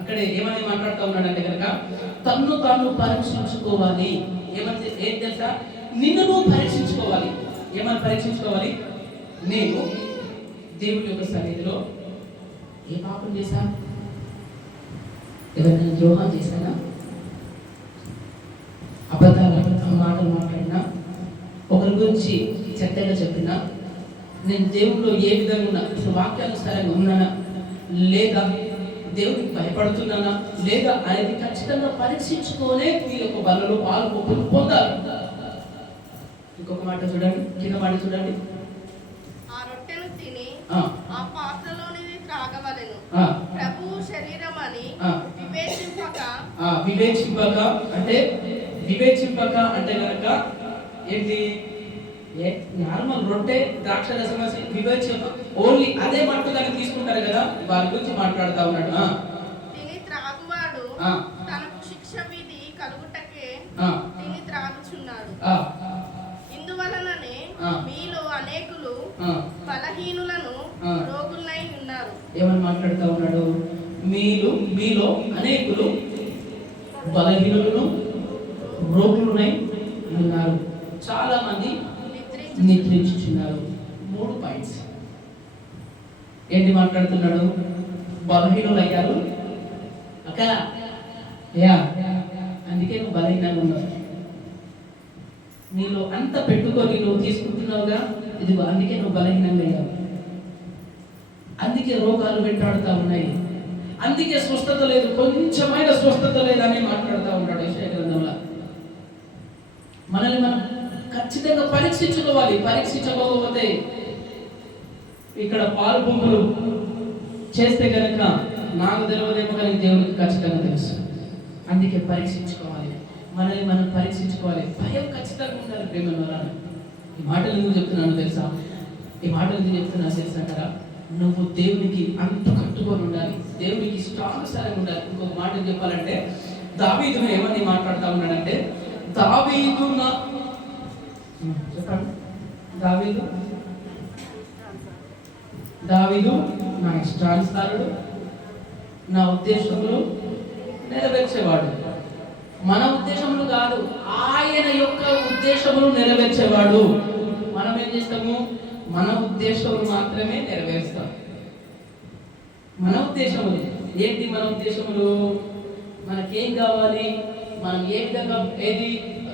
అక్కడ ఏమని మాట్లాడుతూ ఉన్నాడంటే కనుక తన్ను తాను పరీక్షించుకోవాలి. ఏం తెలుసా? నిన్ను నువ్వు పరీక్షించుకోవాలి. ఏమని పరీక్షించుకోవాలి? నేను దేవుని యొక్క సన్నిధిలో ఏ పాపం చేశా? ఎవరైనా ద్రోహం చేశానా? అబద్ధాలు మాటలు మాట్లాడినా? ఒకరి గురించి చెత్తగా చెప్పినా? నేను దేవుడిలో ఏ విధంగా ఉన్నా? అసలు వాక్యానుసారంగా ఉన్నానా లేదా? దేవుడికి భయపడుతున్నానా లేదా అనేది ఖచ్చితంగా పరీక్షించుకోనే ఈ యొక్క బలలో పాలు పొందాలి. ఇంకొక మాట చూడండి, కింద మాట చూడండి. ఆ రొట్టెను తిని ఆ పాత్రలోనిది త్రాగవలెను. ప్రభువు శరీరం అని వివేచింపక అంటే కనుక ఏంటి? నార్మల్ రొట్టె ద్రాక్ష రసం వివేచింప ఓన్లీ అదే మట్టుగానే తీసుకుంటారు కదా, వారి గురించి మాట్లాడుతూ ఉన్నాడు. తిని త్రాగువాడు తనకు శిక్ష విధి కలుగుటకే తిని త్రాగుచున్నాడు. ఇందువలననే మీలో అనేకులు బలహీనులను రోగులై ఉన్నారు. ఏమని మాట్లాడుతూ ఉన్నాడు? మీలో అనేకులు బలహీనులను రోగులునై ఉన్నారు. చాలా మంది నిద్రించుచున్నారు. 3 పాయింట్స్ ఏంటి మాట్లాడుతున్నాడు? బలహీనులు అయ్యారు అక్క, అందుకే నువ్వు బలహీనంగా ఉన్నావు. నీలో అంత పెట్టుకొని నువ్వు తీసుకుంటున్నావుగా, ఇది అందుకే నువ్వు బలహీనంగా అయ్యావు. అందుకే రోగాలు వెంటాడుతూ ఉన్నాయి, అందుకే స్వస్థత లేదు, కొంచెమైన స్వస్థత లేదని మాట్లాడుతూ ఉంటాడు యెషయా గ్రంథంలో. మనల్ని మనం ఖచ్చితంగా పరీక్షించుకోవాలి. పరీక్షించకపోతే ఇక్కడ పాలు పొంగులు చేస్తే కనుక నాకు తెలియదేమో కానీ దేవునికి ఖచ్చితంగా తెలుసు. అందుకే పరీక్షించుకోవాలి, మనల్ని మనం పరీక్షించుకోవాలి. భయం ఖచ్చితంగా ఉండాలి. ప్రేమ వలన ఈ మాటలు ఎందుకు చెప్తున్నాను తెలుసా? ఈ మాటలు ఎందుకు చెప్తున్నా తెలుసా అంటారా? నువ్వు దేవునికి అంత కట్టుకొని ఉండాలి, దేవునికి ఇష్టానుసారంగా ఉండాలి. ఇంకొక మాట చెప్పాలంటే దావీదు ఏమని మాట్లాడుతూ ఉన్నాడంటే, చెప్పండి, దావీదు నా ఇష్టానుసారుడు, నా ఉద్దేశములు నెరవేర్చేవాడు. మన ఉద్దేశములు కాదు, ఆయన యొక్క ఉద్దేశములు నెరవేర్చేవాడు. మనం ఏం చేస్తాము? మన ఉద్దేశములు మాత్రమే నెరవేరుస్తాం. మన ఉద్దేశములు ఏంటి? మన ఉద్దేశములు మనకేం కావాలి, మనం ఏ విధంగా ఏది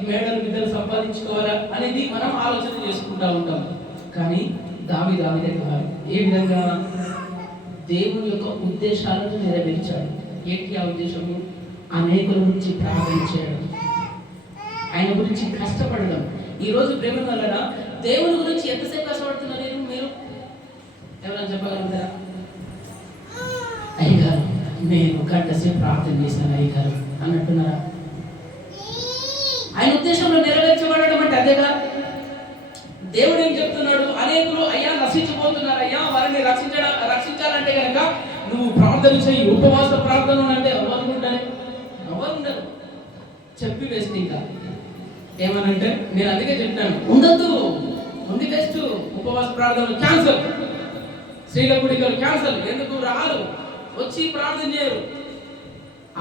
మేడలు విధులు సంపాదించుకోవాలా అనేది మనం ఆలోచన చేసుకుంటూ ఉంటాం. కానీ దావీదు కాదు. ఏ విధంగా? దేవుని యొక్క ఉద్దేశాలను నెరవేర్చాడు. ఏంటి ఆ ఉద్దేశము? అనేకుల గురించి ప్రార్థన చేయడం, ఆయన గురించి కష్టపడడం. ఈరోజు ప్రేమ వలన దేవుని గురించి ఎంతసేపు కష్టపడుతున్నారు మీరు ఎవరైనా చెప్పగలుగుతారా? అయ్యగారు నేను గంటసేపు ప్రార్థన చేశాను అయ్యగారు అన్నట్టున్నారా? ఆయన ఉద్దేశంలో నెరవేర్చబడడం అంటే అదేగా. దేవుడు ఏం చెప్తున్నాడు? అనేకులు అయ్యా నశించిపోతున్నారు, అయ్యా వారిని రక్షించాలంటే కనుక నువ్వు ప్రార్థన చెయ్యి, ఉపవాస ప్రార్థన అంటే ఎవరు ఉండరు, చెప్పి వేస్ట్. ఇంకా ఏమనంటే నేను అందుకే చెప్తాను, ఉండద్దు, ఉంది బెస్ట్. ఉపవాస ప్రార్థన క్యాన్సల్, స్త్రీల గుడికలు క్యాన్సల్. ఎందుకు రాలు వచ్చి ప్రార్థన చేయరు?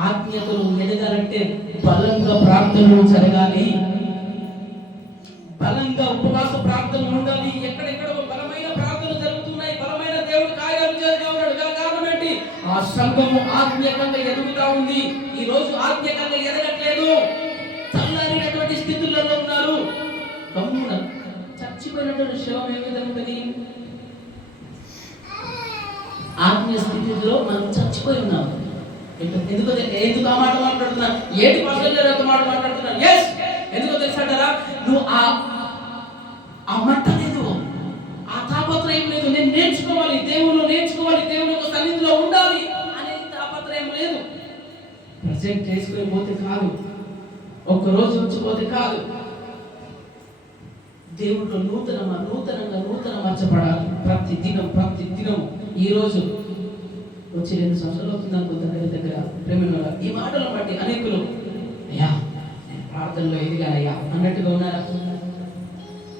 ఆత్మీయతలు ఎదగాలంటే బలంగా ప్రార్థనలు జరగాలి, బలంగా ఉపవాస ప్రార్థనలు ఉండాలి. ఎక్కడెక్కడో బలమైన ప్రార్థనలు జరుగుతున్నాయి, బలమైన దేవుడు కార్యాలు చేస్తూ ఉన్నాడు. కారణం ఏంటి? ఆ సంఘము ఆత్మీయంగా ఎదుగుతా ఉంది. ఈ రోజు ఆత్మీయంగా ఎదగట్లేదు, చల్లారినటువంటి స్థితులలో ఉన్నారు. గమ్మున చచ్చిపోయినటువంటి శవం ఏ విధంగా ఉంటుంది? ఆత్మీయ స్థితిలో మనం చచ్చిపోయి ఉన్నాము. ఎందుకు ఆ మాట మాట్లాడుతున్నా? ఏటి పాస్టర్ మాట మాట్లాడుతున్నా? ఎస్, ఎందుకో తెలుసంటారా? నువ్వు ఆ మట్ట లేదు, ఆ తాపత్రయం లేదు. నేను నేర్చుకోవాలి, దేవుళ్ళు నేర్చుకోవాలి, దేవుని యొక్క సన్నిధిలో ఉండాలి అనేది తాపత్రయం లేదు. ప్రజెంట్ చేసుకుని పోతే కాదు, ఒక్కరోజు వచ్చిపోతే కాదు. దేవుడు నూతనంగా మార్చబడాలి ప్రతి దినం. ఈ రోజు వచ్చి 2 సంవత్సరాలు అవుతుంది అనుకుంటా దగ్గర ప్రేమ. ఈ మాటలను బట్టి అనేకులు అయ్యా నేను ప్రార్థనలో ఎదిగానయ్యా అన్నట్టుగా ఉన్నారా?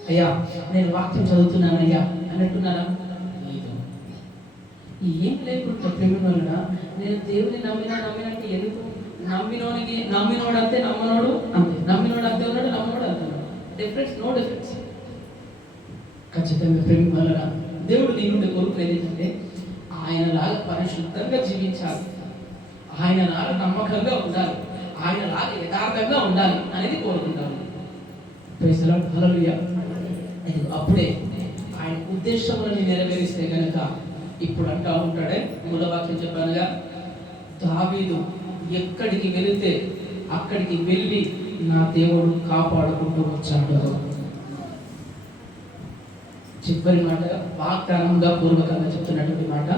అయ్యా నేను వాక్యం చదువుతున్నానయ్యా అన్నట్టున్నారా? ఏం లేకుండా ప్రేమ వలన నేను దేవుని నమ్మినట్టు ఎందుకు? నమ్మినోడంతే నమ్మనోడు అంతే, నమ్మినోడు అంతే ఉన్నాడు, నమ్మనోడు అంతే ఉన్నాడు. Difference, no difference. ఖచ్చితంగా ప్రేమ వలన దేవుడు నీ నుండి కోరుకునేది ఏంటంటే ఆయనలాగా పరిశుద్ధంగా జీవించాలి, ఆయనలాగా నమ్మకంగా ఉండాలి, ఆయనలాగా యథార్థంగా ఉండాలి అనేది కోరుకుంటాను. ప్రైజ్ ది లార్డ్, హల్లెలూయా. అప్పుడే ఆయన ఉద్దేశములను నెరవేరిస్తే కనుక ఇప్పుడు అంటా ఉంటాడే, మూలవాక్యం చెప్పానుగా, దావీదు ఎక్కడికి వెళితే అక్కడికి వెళ్ళి నా దేవుడు కాపాడుకుంటూ వచ్చాడు. చివరి మాట వాగ్దానంగా పూర్వకంగా చెప్తున్నటువంటి మాట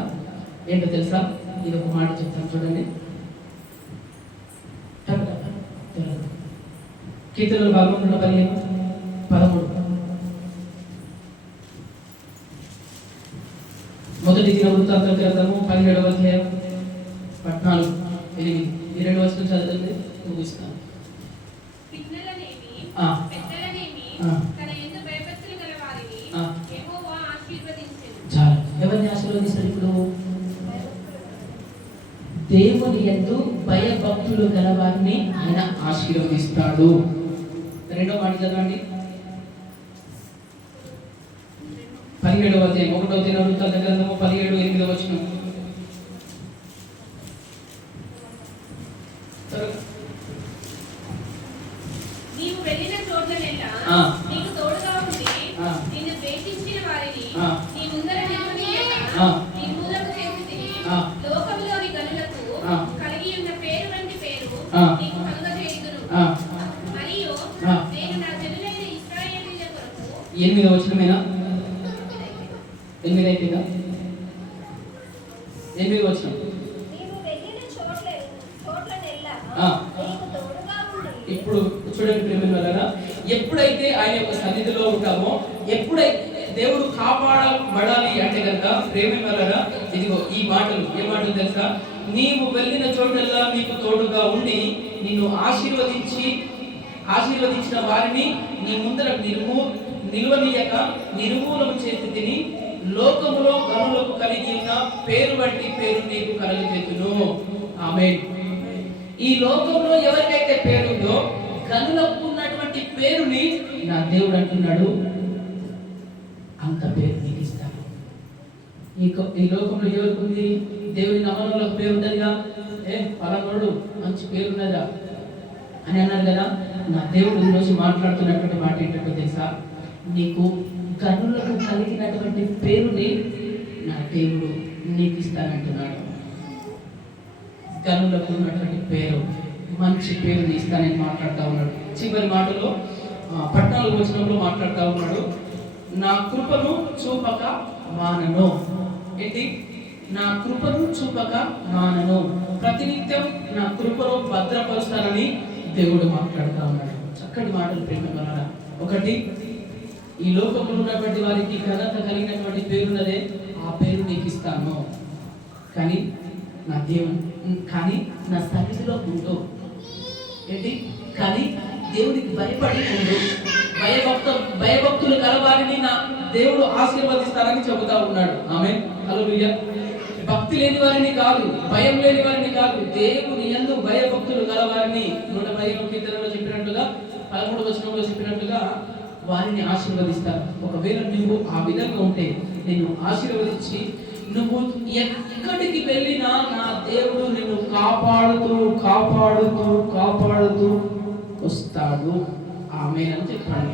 ఏంటో తెలుసా? ఇది ఒక మాట చెప్తాను చూడండి. కీర్తనల భాగం 115:13. మొదటి దినవృత్తాంత గ్రంథము 17వ అధ్యాయం 14-8 ఈ రెండు వచనాలు చదవండి, ముగిస్తాను. చాలు. ఎవరిని ఆశీర్వదిస్తారు ఇప్పుడు? దేవుని యందు భయభక్తులు గలవారిని ఆయన ఆశీర్వదిస్తాడు. రెండో మాట చదవండి, 17వ అధ్యాయం 1వ దినవృత్తాంత గ్రంథము 17:8 వచనం. నీవు వెళ్ళిన చోట్లనెల్లా నీకు తోడుగా ఉండి నిన్ను ద్వేషించిన వారిని నీ ముందర నిలువనీయక నిర్మూలము చేసితిని. లోకములోని గనులకు కలిగి ఉన్న పేరు వంటి పేరు నీకు కలుగజేయుదును. మరియు నేను నా జనులైన ఇశ్రాయేలీయుల కొరకు 8వ వచనమేనా? 8 అయిపోయిందా? 8వ వచనం. నీవు వెళ్ళిన చోట్లనెల్లా నీకు తోడుగా ఉండి. ఇప్పుడు చూడండి ప్రేమ వలన, ఎప్పుడైతే ఆయన యొక్క సన్నిధిలో ఉంటామో, ఎప్పుడైతే దేవుడు కాపాడబడాలి అంటే కనుక ప్రేమ వలన ఇదిగో ఈ మాటలు, ఏ మాటలు తెలుసా? నీవు వెళ్ళిన చోటల్లా నీకు తోడుగా ఉండి నిన్ను ఆశీర్వదించిన వారిని నీ ముందర నిలువనీయక నిర్మూలము చేసి తిని లోకములో గనులకు కలిగి ఉన్న పేరు వంటి పేరు నీకు కలుగజేయును. ఆమేన్. ఈ లోకంలో ఎవరికైతే పేరుందో గనులకు ఉన్నటువంటి పేరుని నా దేవుడు అంటున్నాడు, అంత పేరు నీకు ఇస్తాను. ఈ లోకంలో ఎవరికి ఉంది? దేవుని నమ్మకంలో పేరు ఉన్నదిగా, పలానోడు మంచి పేరున్నదా అని అన్నారు కదా. నా దేవుడు ఈరోజు మాట్లాడుతున్నటువంటి మాట ఏంటంటే తెలుసా? నీకు గనులకు కలిగినటువంటి పేరుని నా దేవుడు నీకు ఇస్తానంటున్నాడు. గనులకు ఉన్నటువంటి పేరు, మంచి పేరు ఇస్తానని మాట్లాడుతూ ఉన్నాడు. చివరి మాటలో 14వ వచనంలో మాట్లాడుతూ ఉన్నాడు, నా కృపను చూపక మానను. ఏంటి? నా కృపను చూపక మానను, ప్రతినిత్యం నా కృపను భద్రపరుస్తానని దేవుడు మాట్లాడుతూ ఉన్నాడు. చక్కటి మాటలు ప్రేమ వలన. ఒకటి, ఈ లోకంలో ఉన్నటువంటి వారికి ఘనత కలిగినటువంటి పేరున్నదే, ఆ పేరు నీకు ఇస్తాను. కానీ నా దేవుడు, కానీ నా సన్నిధిలో ఉంటూ, ఏంటి? కానీ దేవుడికి భయపడి ఉండు, భయభక్తులు కలవారిని నా దేవుడు ఆశీర్వదిస్తారని చెబుతా ఉన్నాడు. ఆమేన్, హల్లెలూయా. భక్తి లేని వారిని కాదు, భయం లేని వారిని కాదు, దేవుని యందు భయభక్తులు గలవారిని 115వ కీర్తనలో చెప్పినట్టుగా 13వ వచనంలో చెప్పినట్టుగా వారిని ఆశీర్వదిస్తారు. ఒకవేళ నువ్వు ఆ విధంగా ఉంటే నిన్ను ఆశీర్వదించి నువ్వు ఎక్కడికి వెళ్ళినా నా దేవుడు నిన్ను కాపాడుతూ కాపాడుతూ కాపాడుతూ వస్తాడు. ఆమేన్ అని చెప్పాడు.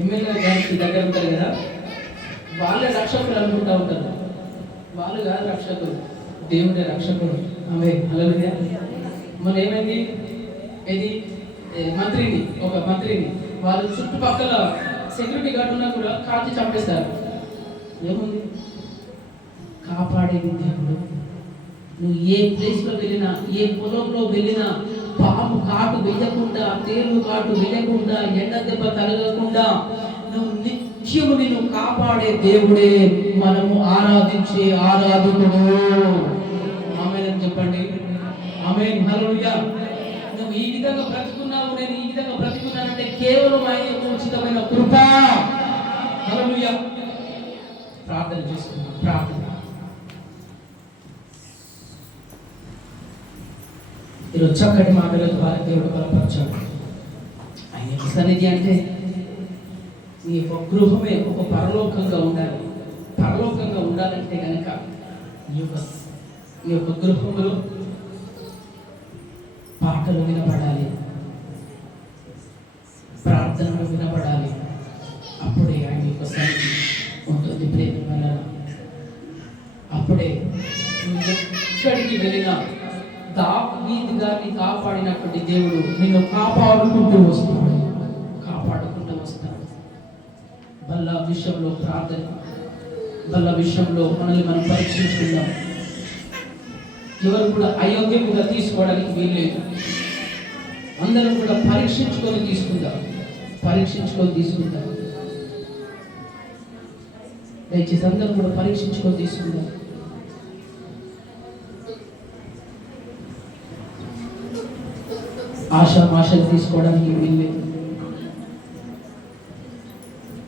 ఎమ్మెల్యే గారికి దగ్గర ఉంటారు కదా, వాళ్ళే రక్షకులు అనుకుంటా ఉంటారు. వాళ్ళు కాదు రక్షకులు, దేవుడే రక్షకుడు. ఆమేన్, హల్లెలూయా. మన ఏమైంది? ఇది ఒక మంత్రిని వాళ్ళు చుట్టుపక్కల సెక్యూరిటీ గార్డ్ ఉన్నా కూడా కాల్చి చంపేస్తారు. ఏముంది? కాపాడేది దేవుడు. నువ్వు ఏ ప్లేస్లో వెళ్ళినా, ఏ పొలంలో వెళ్ళినా, పాము కాటు వేయకుండా, తేలు కాటు వేయకుండా, ఎండ దెబ్బ తగలకుండా నువ్వు నిత్యము నిన్ను కాపాడే దేవుడే మనము ఆరాధించే ఆరాధకుడు. ఆమేన్ అని చెప్పండి. ఆమేన్, హల్లెలూయా. నువ్వు ఈ విధంగా బ్రతుకున్నావు, నేను ఈ విధంగా బ్రతుకున్నానంటే కేవలం ఆయన యొక్క ఉచితమైన కృప. హల్లెలూయా. ప్రార్థన చేసుకున్నాం. ప్రార్థన. ఈరోజు చక్కటి మాటల ద్వారా దేవుడు బలపరచాడు. ఆయన యొక్క సన్నిధి అంటే మీ యొక్క గృహమే ఒక పరలోకంగా ఉండాలి. పరలోకంగా ఉండాలంటే కనుక ఈ యొక్క గృహంలో పాటలు వినపడాలి, ప్రార్థనలు వినపడాలి. అప్పుడే ఆయన యొక్క సన్నిధి ఉంటుంది. ప్రేమ వలన అప్పుడే నువ్వు ఎక్కడికి వెళ్ళినా దావీదు గారిని కాపాడినటువంటి దేవుడు నిన్ను కాపాడుకుంటూ వస్తాడు. బల్ల విషయంలో ప్రార్థన, బల్ల విషయంలో మనల్ని మనం పరీక్షించుకుందాం. ఎవరు కూడా అయోగ్యముగా తీసుకోవడానికి వీల్లేదు. అందరం కూడా పరీక్షించుకొని తీసుకుందాం. దయచేసి అందరం కూడా పరీక్షించుకొని తీసుకుందాం. ఆశలు తీసుకోవడానికి వీల్లేదు.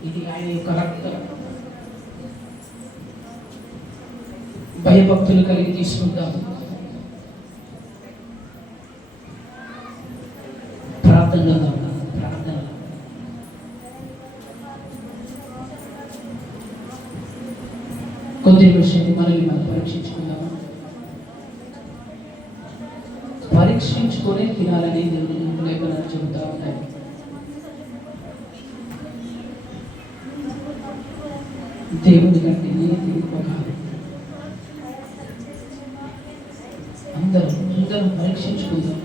ఇది ఆయన యొక్క రక్తం. భయభక్తులు కలిగి తీసుకుంటాం. ప్రార్థన కొద్ది విషయాన్ని మనల్ని మనం పరీక్షించుకుందామా? పరీక్షించుకొని తినాలని లేఖనాలు చెబుతా ఉంటాయి. దేవుని కంటే నీతి ఉపకారం. అందరం పరీక్షించుకుందాం.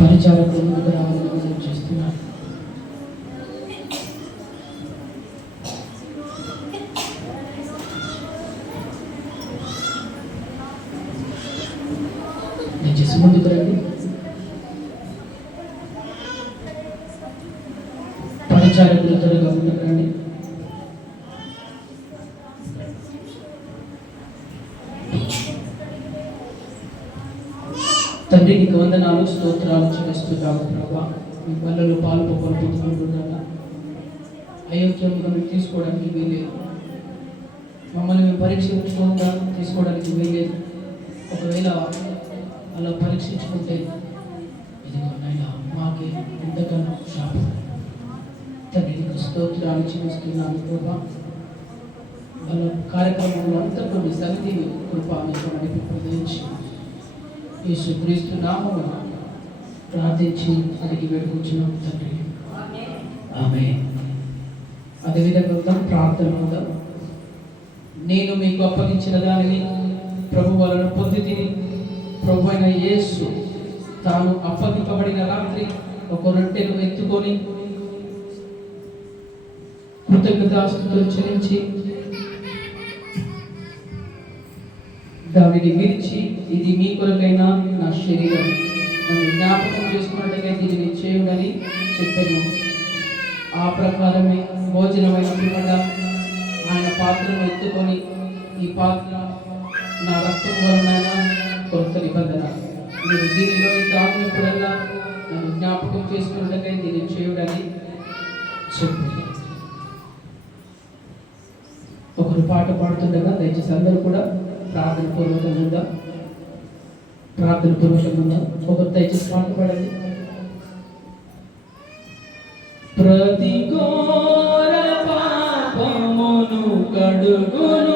పరిచారకులు ముందుకు రావాలని మనం చేస్తున్నాం. దయచేసి ముందుకు రండి. పరిచారకులు త్వరగా ముందుకు రండి. తండ్రి నీకు వందనాలు, స్తోత్రాలు చెల్లిస్తున్నాము ప్రభా. మీ పనులలో పాలు పొందుకుంటున్నాను. అయోగ్యంగా మీరు తీసుకోవడానికి వీలేదు. మమ్మల్ని మేము పరీక్షించుకోగా తీసుకోవడానికి వీలేదు. ఒకవేళ అలా పరీక్షించుకుంటే ఇదిగో నాయన మాకే ఎంతగానో శాపం. తండ్రి నీకు స్తోత్రాలు చెల్లిస్తున్నాను ప్రభా. వాళ్ళ కార్యక్రమంలో అంతటా మీ సన్నిధి కృప మీకు నడిపించి యేసుక్రీస్తు నామమున ప్రార్థించి అడిగి వేడుకుంటున్నాం తండ్రి. ఆమేన్. అదేవిధంగా ప్రార్థన ఉందాం. నేను మీకు అప్పగించిన దానిని ప్రభు వలన పొంది తిని, ప్రభు అయిన యేసు తాను అప్పగింపబడిన రాత్రి ఒక రొట్టెను ఎత్తుకొని కృతజ్ఞతాస్తుతులు చెల్లించి దానిని విరిచి, ఇది మీ కొరకైనా నా శరీరం, నన్ను జ్ఞాపకం చేసుకున్నట్టుగా దీనిని చేయుడని చెప్పాను. ఆ ప్రకారమే భోజనమైన పిమ్మట ఆయన పాత్రను ఎత్తుకొని, ఈ పాత్ర నా రక్తం వలన కొత్త నిబంధన, మీరు దీనిలో తాగినప్పుడల్లా నన్ను జ్ఞాపకం చేసుకున్నట్టుగా దీనిని చేయుడని చెప్పాను. ఒకరు పాట పాడుతుండగా దయచేసి అందరూ కూడా ప్రార్థన పూర్వకంగా ఒకరు దయచేసి పాట పాడండి. ప్రతి ఘోర పాపమును కడుగును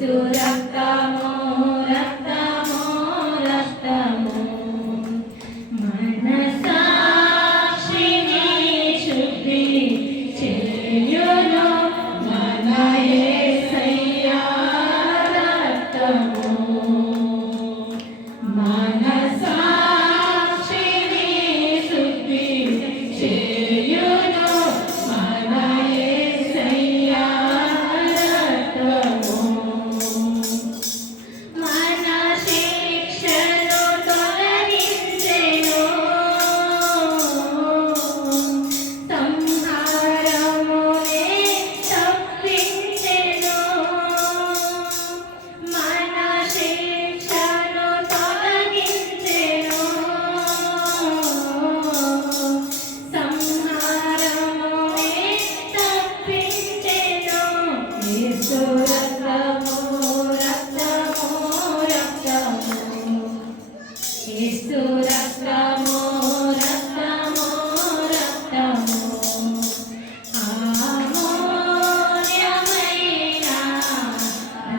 యేసు రక్తము రక్తము రక్తము మనసాక్షిని శుద్ధి చేయును మన యేసయ్యా రక్తము మనసాక్షిని శుద్ధి చేయును మన యేసయ్యా రక్తము మన శిక్షను తొలగించెను సంహారమునే తప్పించెను మన శిక్షను తొలగించెను సంహారమునే తప్పించెను యేసు రక్తము రక్తము రక్తము యేసు రక్తము రక్తము రక్తము అమూల్యమైన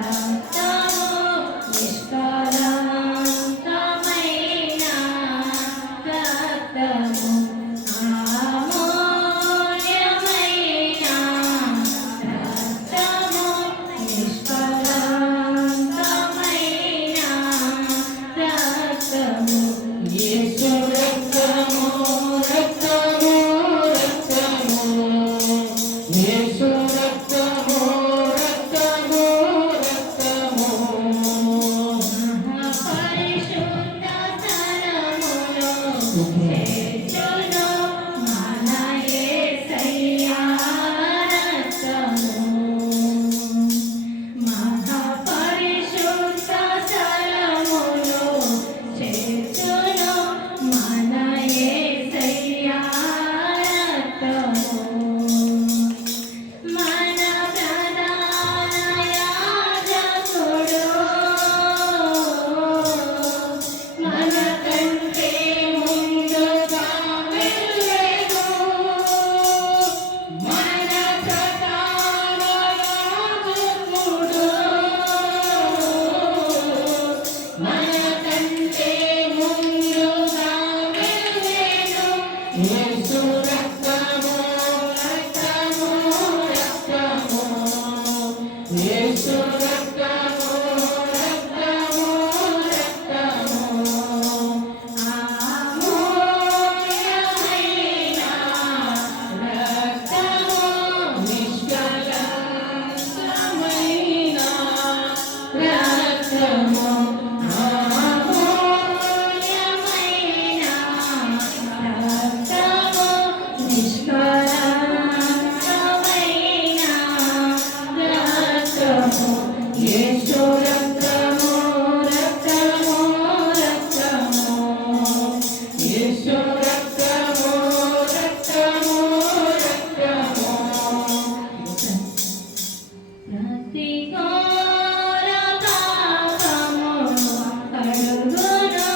రక్తము నిష్కళంకమైన రక్తము అమూల్యమైన రక్తము నిష్కళంకమైన రక్తము యేసు రక్తము రక్తము రక్తము యేసు రక్తము రక్తము రక్తము మహాపరిశుద్ధ స్థలములో చేర్చును మన యేసయ్యా రక్తము మహాపరిశుద్ధ స్థలములో చేర్చును మన యేసయ్యా రక్తము మన ప్రధాన యాజకుడు మన కంటే ముందుగా వెళ్ళెను మన ప్రధాన యాజకుడు మన కంటే ముందుగా వెళ్ళెను యేసు రక్తము రక్తము రక్తము యేసు రక్తము రక్తము రక్తము అమూల్యమైన రక్తము నిష్కళంకమైన రక్తము అమూల్యమైన రక్తము నిష్కళంకమైన రక్తము యేసు రక్తము రక్తము రక్తము యేసు రక్తము రక్తము రక్తము ప్రతి ఘోర పాపమును కడుగును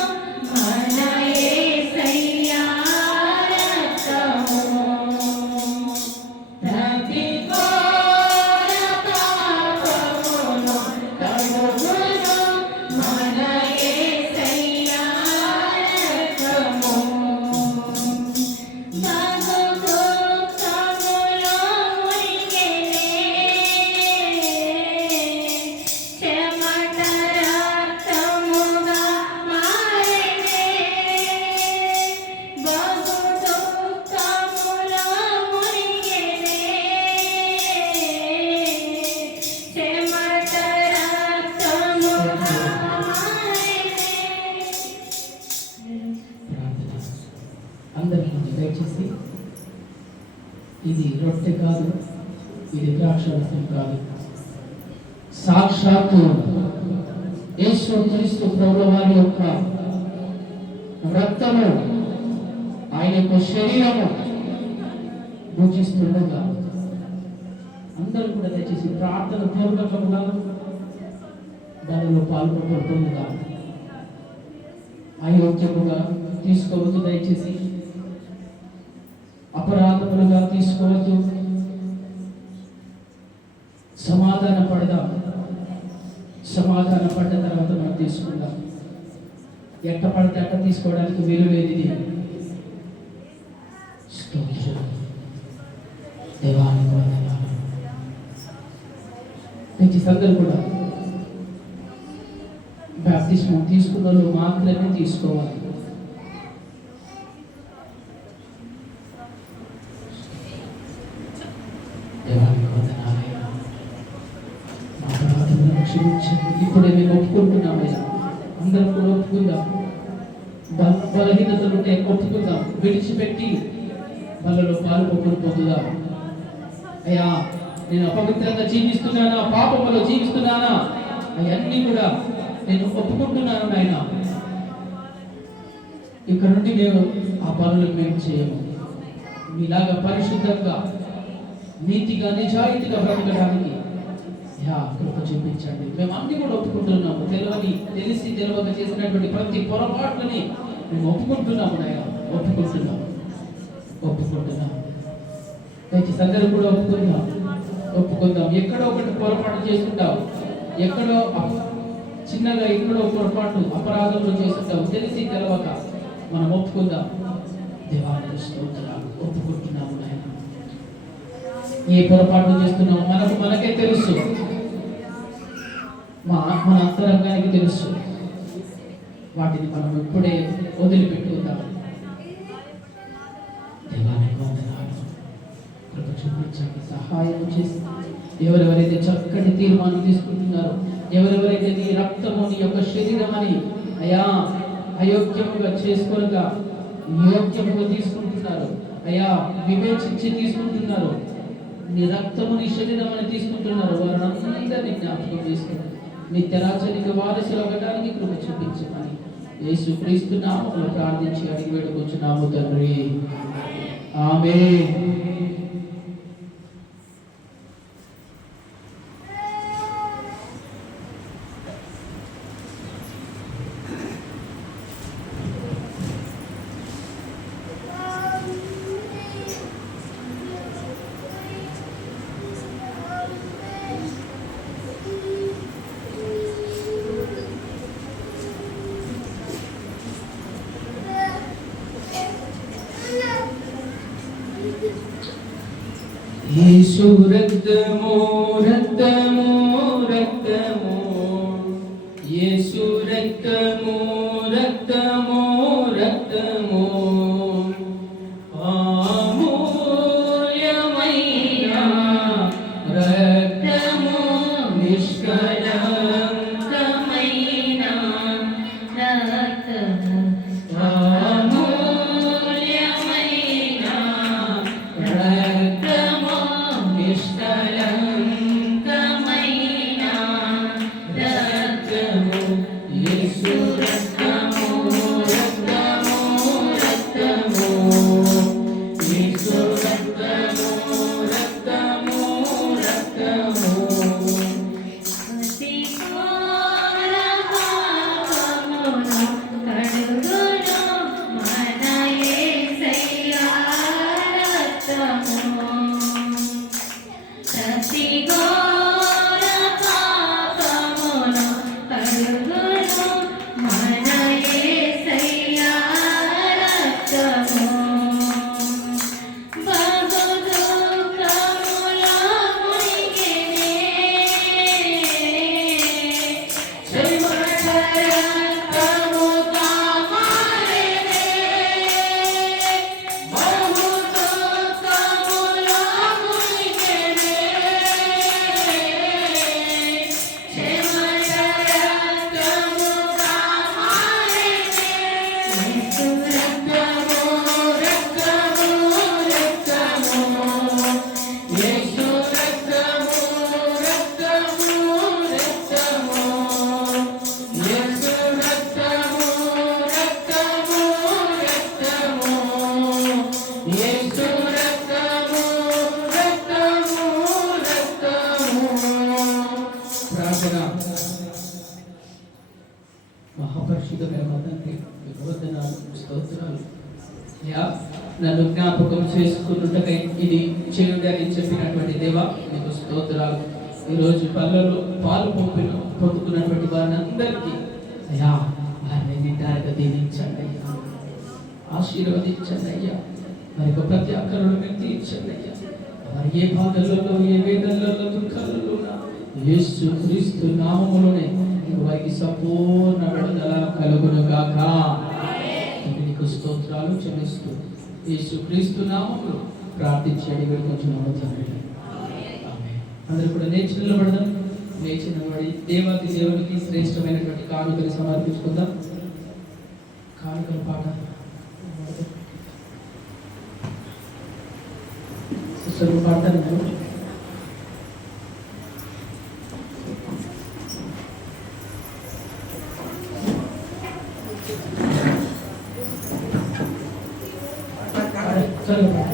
మన యేసయ్యా రక్తము ప్రతి ఘోర పాపమును కడుగును మన యేసయ్యా రక్తము బహు దుఃఖములో మునిగెనే చెమట రక్తముగా మారెనే బహు దుఃఖములో మునిగెనే చెమట రక్తముగా మారెనే అందరికీ దయచేసి ఇది రొట్టె కాదు, ఇది ద్రాక్షరసం కాదు, సాక్షాత్తు యేసు క్రీస్తు ప్రభువు వారి యొక్క రక్తము, ఆయన యొక్క శరీరము భుజిస్తుండగా అందరూ కూడా దయచేసి ప్రార్థన పూర్వకంగా దానిలో పాల్గొంటుండగా అయోగ్యముగా తీసుకోవద్దు, దయచేసి అపరాధములుగా తీసుకోవద్దు, సమాధాన పడదాం. సమాధాన పడ్డ తర్వాత మనం తీసుకుందాం. ఎట్ట పడితే అట్ట తీసుకోవడానికి వీలు లేదు. ఇది స్తోత్రం. దేవానికి వందనాలు. అందరూ కూడా బాప్తిస్మం తీసుకున్న వాళ్ళు మాత్రమే తీసుకోవాలి. దేవానికి వందనాలయ్యా. మా అపరాధములను క్షమించండి. ఇప్పుడే మేము ఒప్పుకుంటున్నామయ్యా. అందరం కూడా ఒప్పుకుందాం. బలహీనతలు ఉంటే ఒప్పుకుందాం. విడిచిపెట్టి వాళ్ళలో పాల్పొక్కులు పొందుదాం. అయ్యా, నేను అపవిత్రంగా జీవిస్తున్నానా, పాపంలో జీవిస్తున్నానా, అవన్నీ కూడా నేను ఒప్పుకుంటున్నాను నాయన. ఇక్కడ నుండి మేము ఆ పనులు మేము చేయము. మీలాగా పరిశుద్ధంగా, నీతిగా, నిజాయితీగా బ్రతకడానికి కృప చూపించండి. మేము అన్ని కూడా ఒప్పుకుంటున్నాము. తెలిసి తెలియక చేసినటువంటి ప్రతి పొరపాటుని మేము ఒప్పుకుంటున్నాము నాయన. ఒప్పుకుంటున్నాము. దయచేసి అందరూ కూడా ఒప్పుకుందాం. ఎక్కడో ఒకటి పొరపాటు చేసుకుంటాం. ఎక్కడో చిన్నగా ఎక్కడో పొరపాటు అపరాధంలో చేస్తుంటాం. తెలిసి తెలవక మనం ఒప్పుకుందాం. దేవానికి స్తోత్రాలు. ఒప్పుకుంటున్నాము నాయన. ఏ పొరపాటు చేస్తున్నాము మనకే తెలుసు. మన అంతరంగానికి తెలుసు. వాటిని మనం ఇప్పుడే వదిలిపెట్టుకుందాం. దేవానికి వందనాలు. కృప చూపించండి, సహాయం చేసి ఎవరెవరైతే చక్కటి తీర్మానం తీసుకుంటున్నారో, ఎవరెవరైతే నీ రక్తము, నీ యొక్క శరీరం అని అయా అయోగ్యముగా చేసుకోగా యోగ్యముగా తీసుకుంటున్నారు, అయా వివేచించి తీసుకుంటున్నారు, నీ రక్తము నీ శరీరం అని తీసుకుంటున్నారు, వారందరినీ జ్ఞాపకం చేసుకున్నారు. నిత్య రాజ్యానికి వారసులు అవ్వడానికి కృప చూపించమని యేసుక్రీస్తు నామములో ప్రార్థించి అడిగి వేడుకొచ్చున్నాము తండ్రి. ఆమేన్. యేసు రక్తము రక్తము రక్తము, యేసు రక్తము రక్తము రక్తము, అమూల్యమైన రక్తము, నిష్కళంకమైన రక్తము, అమూల్యమైన రక్తము, నిష్కళంకమైన రక్తము, యేసు రక్తము రక్తము రక్తము, యేసు రక్తము రక్తము రక్తము. అతి ఘోర పాపమును కడుగును మన యేసయ్య రక్తము. అతి ఘోర పాపమును కడుగును మన యేసయ్య రక్తము. బహు దుఃఖములో మునిగెనే, చెమటరక్తముగా మారెనే, బహు దుఃఖములో మునిగెనే, చెమటరక్తముగా మారెనే, యేసు రక్తము రక్తము రక్తము, యేసు రక్తము రక్తము రక్తము, యేసు రక్తము రక్తము రక్తము, యేసు రక్తము రక్తము రక్తము. ప్రార్థన. మహాపరిశుద్ధమైన తండ్రి, మీకు వందనాలు, స్తోత్రాలు. అయ్యా, నన్ను జ్ఞాపకం చేసుకున్నట్టుగా ఇది చేయుడి అని చెప్పినటువంటి దేవా, మీకు స్తోత్రాలు. ఈరోజు పళ్ళలో పాలు పొందుకున్న పాల్గొన్నటువంటి వారిని అందరికీ అయ్యా వారిని నిండారుగా దీవించండి అయ్యా, ఆశీర్వదించండి అయ్యా. మరి యొక్క ప్రతి అక్కలను మీరు తీర్చండి అయ్యా. వారి ఏ బాధలలో ఏ వేదనలలో దుఃఖాలలో యేసు క్రీస్తు నామములోనే వారికి సంపూర్ణ విడుదల కలుగును గాక. నీకు స్తోత్రాలు చెల్లిస్తూ యేసు క్రీస్తు నామములో ప్రార్థించి అడిగి వేడుకొంచున్నాము తండ్రి. ఆమేన్. అందరూ కూడా లేచి నిలబడదాం. లేచి నిలబడి దేవాది దేవునికి శ్రేష్టమైనటువంటి కానుకలు సమర్పించుకుందాం. కానుకల పాట సిస్టర్ పాడతారు. సరే